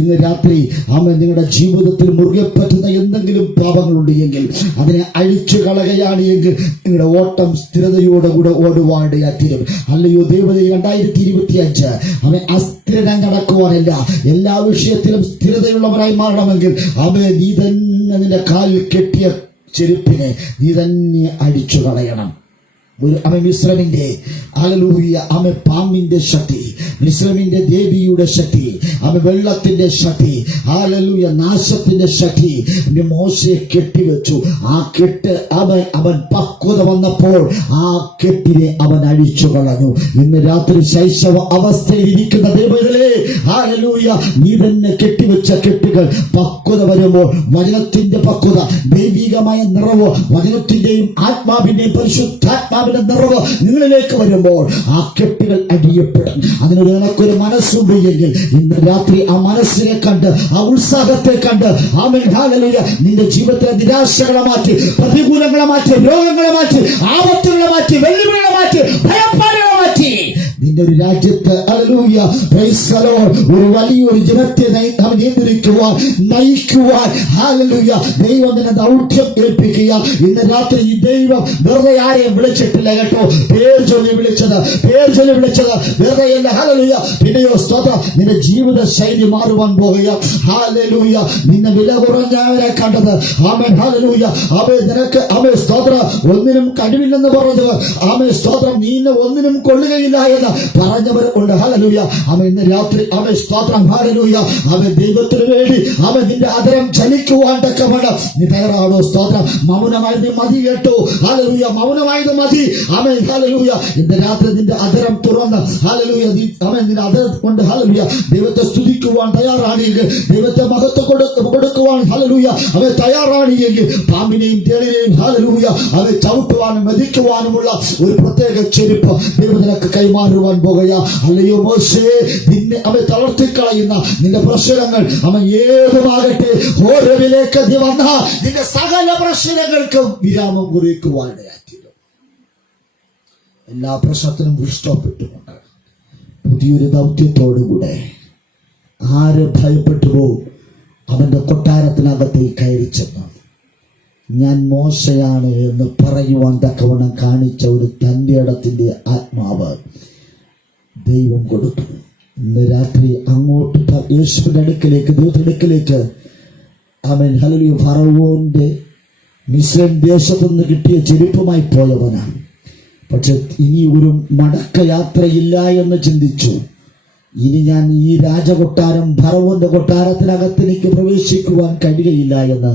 ഇന്ന് രാത്രി അവൻ നിങ്ങളുടെ ജീവിതത്തിൽ മുറുകെ പറ്റുന്ന എന്തെങ്കിലും പാപങ്ങളുണ്ട് എങ്കിൽ അതിനെ അഴിച്ചു കളയുകയാണ് എങ്കിൽ നിങ്ങളുടെ ഓട്ടം സ്ഥിരതയോടുകൂടെ ഓടുവാണ്ടിയാത്തിരും. അല്ലയോ ദൈവമേ, 2025 അവൻ അസ്ഥിരത നടക്കുവാനില്ല, എല്ലാ വിഷയത്തിലും സ്ഥിരതയുള്ളവരായി മാറണമെങ്കിൽ അവൻ നീ തന്നെ നിന്റെ കാലിൽ കെട്ടിയ ചെരുപ്പിനെ നീ തന്നെ അടിച്ചു കളയണം. അവൻ മിസ്രൈമിന്റെ ഹല്ലേലൂയ, അവൻ പാമ്പിന്റെ ശക്തി, മിസ്രൈമിന്റെ ദേവിയുടെ ശക്തി, അവൻ വെള്ളത്തിന്റെ ശക്തി, ഹല്ലേലൂയ, നാശത്തിന്റെ ശക്തി മോശയെ കെട്ടിവെച്ചു. ആ കെട്ട് അവൻ പക്വത വന്നപ്പോൾ ആ കെട്ടിനെ അവൻ അഴിച്ചു കളഞ്ഞു. ഇന്ന് രാത്രി ശൈശവ അവസ്ഥയിൽ ഇരിക്കുന്ന ദൈവങ്ങളെ, ഹല്ലേലൂയ, നീ തന്നെ കെട്ടിവെച്ച കെട്ടുകൾ പക്വത വരുമ്പോൾ, വചനത്തിന്റെ പക്വത, ദൈവികമായ നിറവ്, വചനത്തിന്റെയും ആത്മാവിന്റെയും പരിശുദ്ധാത്മാവിന്റെ നിറവ് നിങ്ങളിലേക്ക് വരുമ്പോൾ ആ കെട്ടുകൾ അടിയപ്പെടും. അതിനൊരു നിനക്കൊരു മനസ്സുണ്ട് എങ്കിൽ ഇന്ന് രാത്രി ആ മനസ്സിനെ കണ്ട്, ആ ഉത്സാഹത്തെ കണ്ട്, ആമേൻ, ഹല്ലേലൂയ, നിന്റെ ജീവിതത്തിലെ നിരാശകളെ മാറ്റി, പ്രതികൂലങ്ങളെ മാറ്റി, രോഗങ്ങളെ മാറ്റി, ആപത്തുകളെ മാറ്റി, വെല്ലുവിളികളെ മാറ്റി, ഭയപ്പാടുകളെ മാറ്റി, നിന്റെ ഒരു രാജ്യത്ത് ഹല്ലേലൂയ പ്രൈസ് ദി ലോർഡ് ഒരു വലിയൊരു ജനത്തെ നിയന്ത്രിക്കുവാൻ നയിക്കുവാൻ ഹല്ലേലൂയ ദൈവം നിന്നെ ദൗത്യം ഏൽപ്പിക്കുക. ഇന്ന് രാത്രി ഈ ദൈവം വെറുതെ ആരെയും വിളിച്ചിട്ടില്ല കേട്ടോ. പേര് ചൊല്ലി വിളിച്ചത് വെറുതെയല്ല. ഹല്ലേലൂയ. പിന്നെയോ സ്തോത്രം, നിന്റെ ജീവിത ശൈലി മാറുവാൻ പോകുക. ഹല്ലേലൂയ. നിന്നെ വില കുറഞ്ഞവരെ കണ്ടത് ആമേൻ ഹല്ലേലൂയ ആമേൻ നിനക്ക് ആമേൻ സ്തോത്രം ഒന്നിനും കഴിവില്ലെന്ന് പറഞ്ഞത് ആമേൻ സ്തോത്രം നീ ഒന്നിനും കൊള്ളുകയില്ല എന്ന് പറഞ്ഞവർ ഉണ്ട്. ഹല്ലേലൂയ ആമേൻ ഇന്ന് രാത്രി ആമേൻ സ്തോത്രം ഹല്ലേലൂയ ആമേൻ ദൈവത്തിന് വേണ്ടി ആമേൻ നിന്റെ അതരം ചലിക്കുവാൻ തക്കവണ്ണം നീ തയ്യാറാണോ? സ്തോത്രം. മൗനമായത് മതി കേട്ടോ. ഹല്ലേലൂയ മൗനമായത് മതി. ആമേൻ ഹല്ലേലൂയ ഇന്ന് രാത്രി നിന്റെ അതരം തുറന്ന് ഹല്ലേലൂയ ആമേൻ നിന്റെ അതരം കൊണ്ട് ഹല്ലേലൂയ ദൈവത്തെ സ്തുതിക്കുവാൻ തയ്യാറാണെങ്കിൽ, ദൈവത്തെ മഹത്വം കൊടുക്കുവാൻ ഹല്ലേലൂയ അവൻ തയ്യാറാണെങ്കിൽ പാമ്പിനെയും തേളിനെയും ഹല്ലേലൂയ അവൻ ചവിട്ടുവാനും മെതിക്കുവാനുമുള്ള ഒരു പ്രത്യേക ചെരുപ്പ് ദൈവം നിനക്ക് കൈമാറുവാൻ പോകുക. അല്ലയോ മോശേ, നിന്നെ അവൻ തളർത്തിക്കളയുന്ന നിന്റെ പ്രശ്നങ്ങൾ അവൻ ഏതുമാകട്ടെ ഹോരേബിലേക്ക് നീ വന്ന നിന്റെ സകല പ്രശ്നങ്ങൾക്കും വിരാമം കുറിക്കുവാനിടയാക്കിയത്. എല്ലാ പ്രശ്നത്തിനും ഇഷ്ടപ്പെട്ടുകൊണ്ട് പുതിയൊരു ദൗത്യത്തോടുകൂടെ ആര് ഭയപ്പെട്ടുവോ അവന്റെ കൊട്ടാരത്തിനകത്തേക്ക് കയറി ചെന്ന് ഞാൻ മോശയാണ് എന്ന് പറയുവാൻ തക്കവണ്ണം കാണിച്ച ഒരു തന്റെ ഇടത്തിന്റെ ആത്മാവ് ദൈവം കൊടുത്തു. ഇന്ന് രാത്രി അങ്ങോട്ട് യേശുവിന്റെ അടുക്കലേക്ക് ദൈവത്തിന്റെ അടുക്കലേക്ക് ആമേൻ ഹല്ലേലൂയ ഫറവോന്റെ മിസ്രൈം ദേശത്തു നിന്ന് കിട്ടിയ ചെരുപ്പുമായി പോയവനാണ്. പക്ഷെ ഇനി ഒരു മടക്കയാത്രയില്ല എന്ന് ചിന്തിച്ചു. ഇനി ഞാൻ ഈ രാജകൊട്ടാരം ഫറവോന്റെ കൊട്ടാരത്തിനകത്ത് എനിക്ക് പ്രവേശിക്കുവാൻ കഴിയുകയില്ല എന്ന്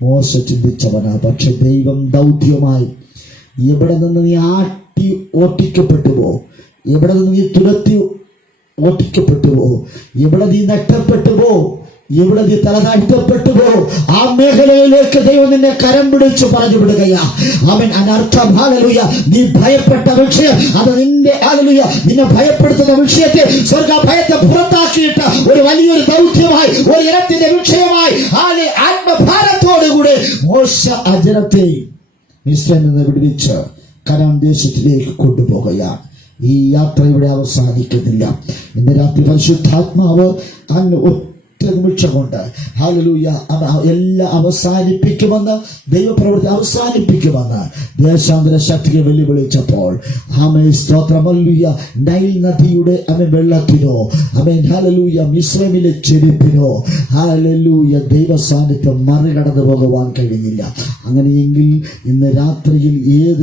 മോശ ചിന്തിച്ചവനാ. പക്ഷെ ദൈവം ദൗത്യമായി എവിടെ നിന്ന് നീ ആട്ടി ഓട്ടിക്കപ്പെട്ടുവോ, എവിടെ നിന്ന് നീ തുരത്തി ഓട്ടിക്കപ്പെട്ടുവോ, എവിടെ നീ നഷ്ടപ്പെട്ടുവോ, എവിടെ നീ തലതാഴ്ത്തപ്പെട്ടുവോ ആ മേഖലയിലേക്ക് ദൈവം നിന്നെ കരം പിടിച്ചു പറഞ്ഞു വിടുകയാ. അവൻ അനർത്ഥം ഹല്ലേലൂയ നീ ഭയപ്പെട്ട വിഷയം അത് നിന്റെ ഹല്ലേലൂയ നിന്നെ ഭയപ്പെടുത്തുന്ന വിഷയത്തെ സ്വർഗ ഭയത്തെ പുറത്താക്കിയിട്ട് ഒരു വലിയൊരു ദൗത്യമായി ഒരു ഇനത്തിന്റെ വിഷയമായി ആത്മഭാരത്തോടുകൂടെ മോശ ആ ജനത്തെ മിസ്രൈമിൽ നിന്ന് വിടുവിച്ച് കനാൻ ദേശത്തിലേക്ക് കൊണ്ടുപോകുകയാണ്. ഈ യാത്ര ഇവിടെ അവസാനിക്കുന്നില്ല. ഇന്ന് രാത്രി പരിശുദ്ധാത്മാവ് അങ്ങ് നിമിഷം കൊണ്ട് ഹല്ലേലൂയ എല്ലാം അവസാനിപ്പിക്കുമെന്ന് ദൈവപ്രവൃത്തി അവസാനിപ്പിക്കുമെന്ന് ദേശാന്തര ശക്തിയെ വെല്ലുവിളിച്ചപ്പോൾ ആമേൻ സ്തോത്രം ഹല്ലേലൂയ നൈൽ നദിയുടെ ആമേൻ വെള്ളത്തിനോ ആമേൻ ഹല്ലേലൂയ മിസ്രൈമിലെ ചെരുപ്പിനോ ഹല്ലേലൂയ ദൈവ സാന്നിധ്യം മറികടന്നു പോകുവാൻ കഴിഞ്ഞില്ല. അങ്ങനെയെങ്കിൽ ഇന്ന് രാത്രിയിൽ ഏത്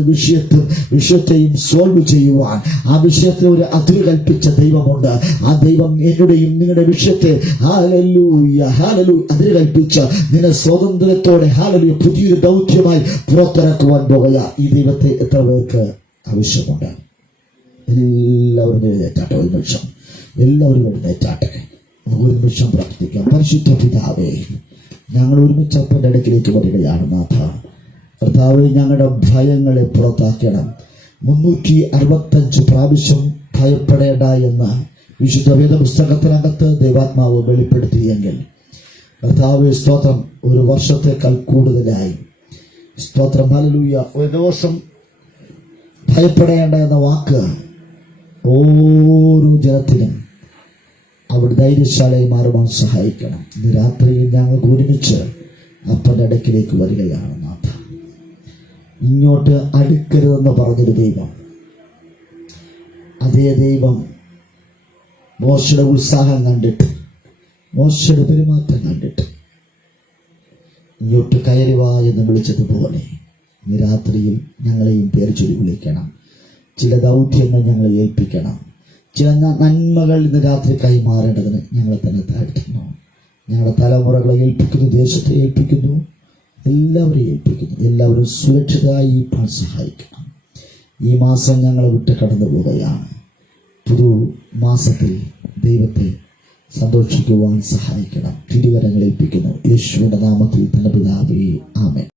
വിഷയത്തെയും സോൾവ് ചെയ്യുവാൻ ആ വിഷയത്തെ ഒരു അതിര് കൽപ്പിച്ച ദൈവമുണ്ട്. ആ ദൈവം എന്നുടെയും നിങ്ങളുടെ വിഷയത്തെ ഹല്ലേലൂയ അതിര് കൽപ്പിച്ച നിന്നെ സ്വാതന്ത്ര്യത്തോടെ ഹല്ലേലൂയ പുതിയൊരു ദൗത്യമായി പുറത്തിറക്കുവാൻ പോകുക. ഈ ദൈവത്തെ എത്ര പേർക്ക് ആവശ്യമുണ്ട്? എല്ലാവരും എഴുന്നേറ്റാട്ടെ. ഒരു നിമിഷം എല്ലാവരും എഴുന്നേറ്റാട്ടെ. ഒരു നിമിഷം പ്രാർത്ഥിക്കാം. പരിശുദ്ധ പിതാവേ, ഞങ്ങൾ ഒരുമിച്ച് അപ്പൻ്റെ അടുക്കിലേക്ക് വരികയാണ്. നാഥ കർത്താവേ, ഞങ്ങളുടെ ഭയങ്ങളെ പുറത്താക്കണം. 365 പ്രാവശ്യം ഭയപ്പെടേണ്ട എന്ന വിശുദ്ധ വേദപുസ്തകത്തിനകത്ത് ദൈവാത്മാവ് വെളിപ്പെടുത്തിയെങ്കിൽ കർത്താവേ സ്തോത്രം ഒരു വർഷത്തേക്കാൾ കൂടുതലായി സ്തോത്രം ഹല്ലേലൂയ ഒരു ദിവസം ഭയപ്പെടേണ്ട എന്ന വാക്ക് ഓരോ ജനത്തിനും അവിടെ ധൈര്യശാലയായി മാറുവാൻ സഹായിക്കണം. ഇന്ന് രാത്രിയിൽ ഞങ്ങൾ ഒരുമിച്ച് അപ്പൻ്റെ അടുക്കിലേക്ക് വരികയാണ്. നാഥ ഇങ്ങോട്ട് അടുക്കരുതെന്ന് പറഞ്ഞൊരു ദൈവം, അതേ ദൈവം മോശയുടെ ഉത്സാഹം കണ്ടിട്ട് മോശയുടെ പെരുമാറ്റം കണ്ടിട്ട് ഇങ്ങോട്ട് കയറി വാ എന്ന് വിളിച്ചതുപോലെ ഇന്ന് രാത്രിയിൽ ഞങ്ങളെയും പേര് ചൊല്ലി വിളിക്കണം. ചില ദൗത്യങ്ങൾ ഞങ്ങളെ ഏൽപ്പിക്കണം. ചില നന്മകൾ ഇന്ന് രാത്രി കൈമാറേണ്ടതിന് ഞങ്ങളെ തന്നെ താഴ്ത്തുന്നു. ഞങ്ങളുടെ തലമുറകളെ ഏൽപ്പിക്കുന്നു, ദേശത്തെ ഏൽപ്പിക്കുന്നു, എല്ലാവരെയും ഏൽപ്പിക്കുന്നു. എല്ലാവരും സുരക്ഷിതമായി സഹായിക്കണം. ഈ മാസം ഞങ്ങളെ വിട്ട് കടന്നു പോവുകയാണ്. പുതു മാസത്തിൽ ദൈവത്തെ സന്തോഷിക്കുവാൻ സഹായിക്കണം. തിരുവരങ്ങൾ ഏൽപ്പിക്കുന്നു. യേശുവിന്റെ നാമത്തിൽ തന്നെ പിതാവേ, ആമേൻ.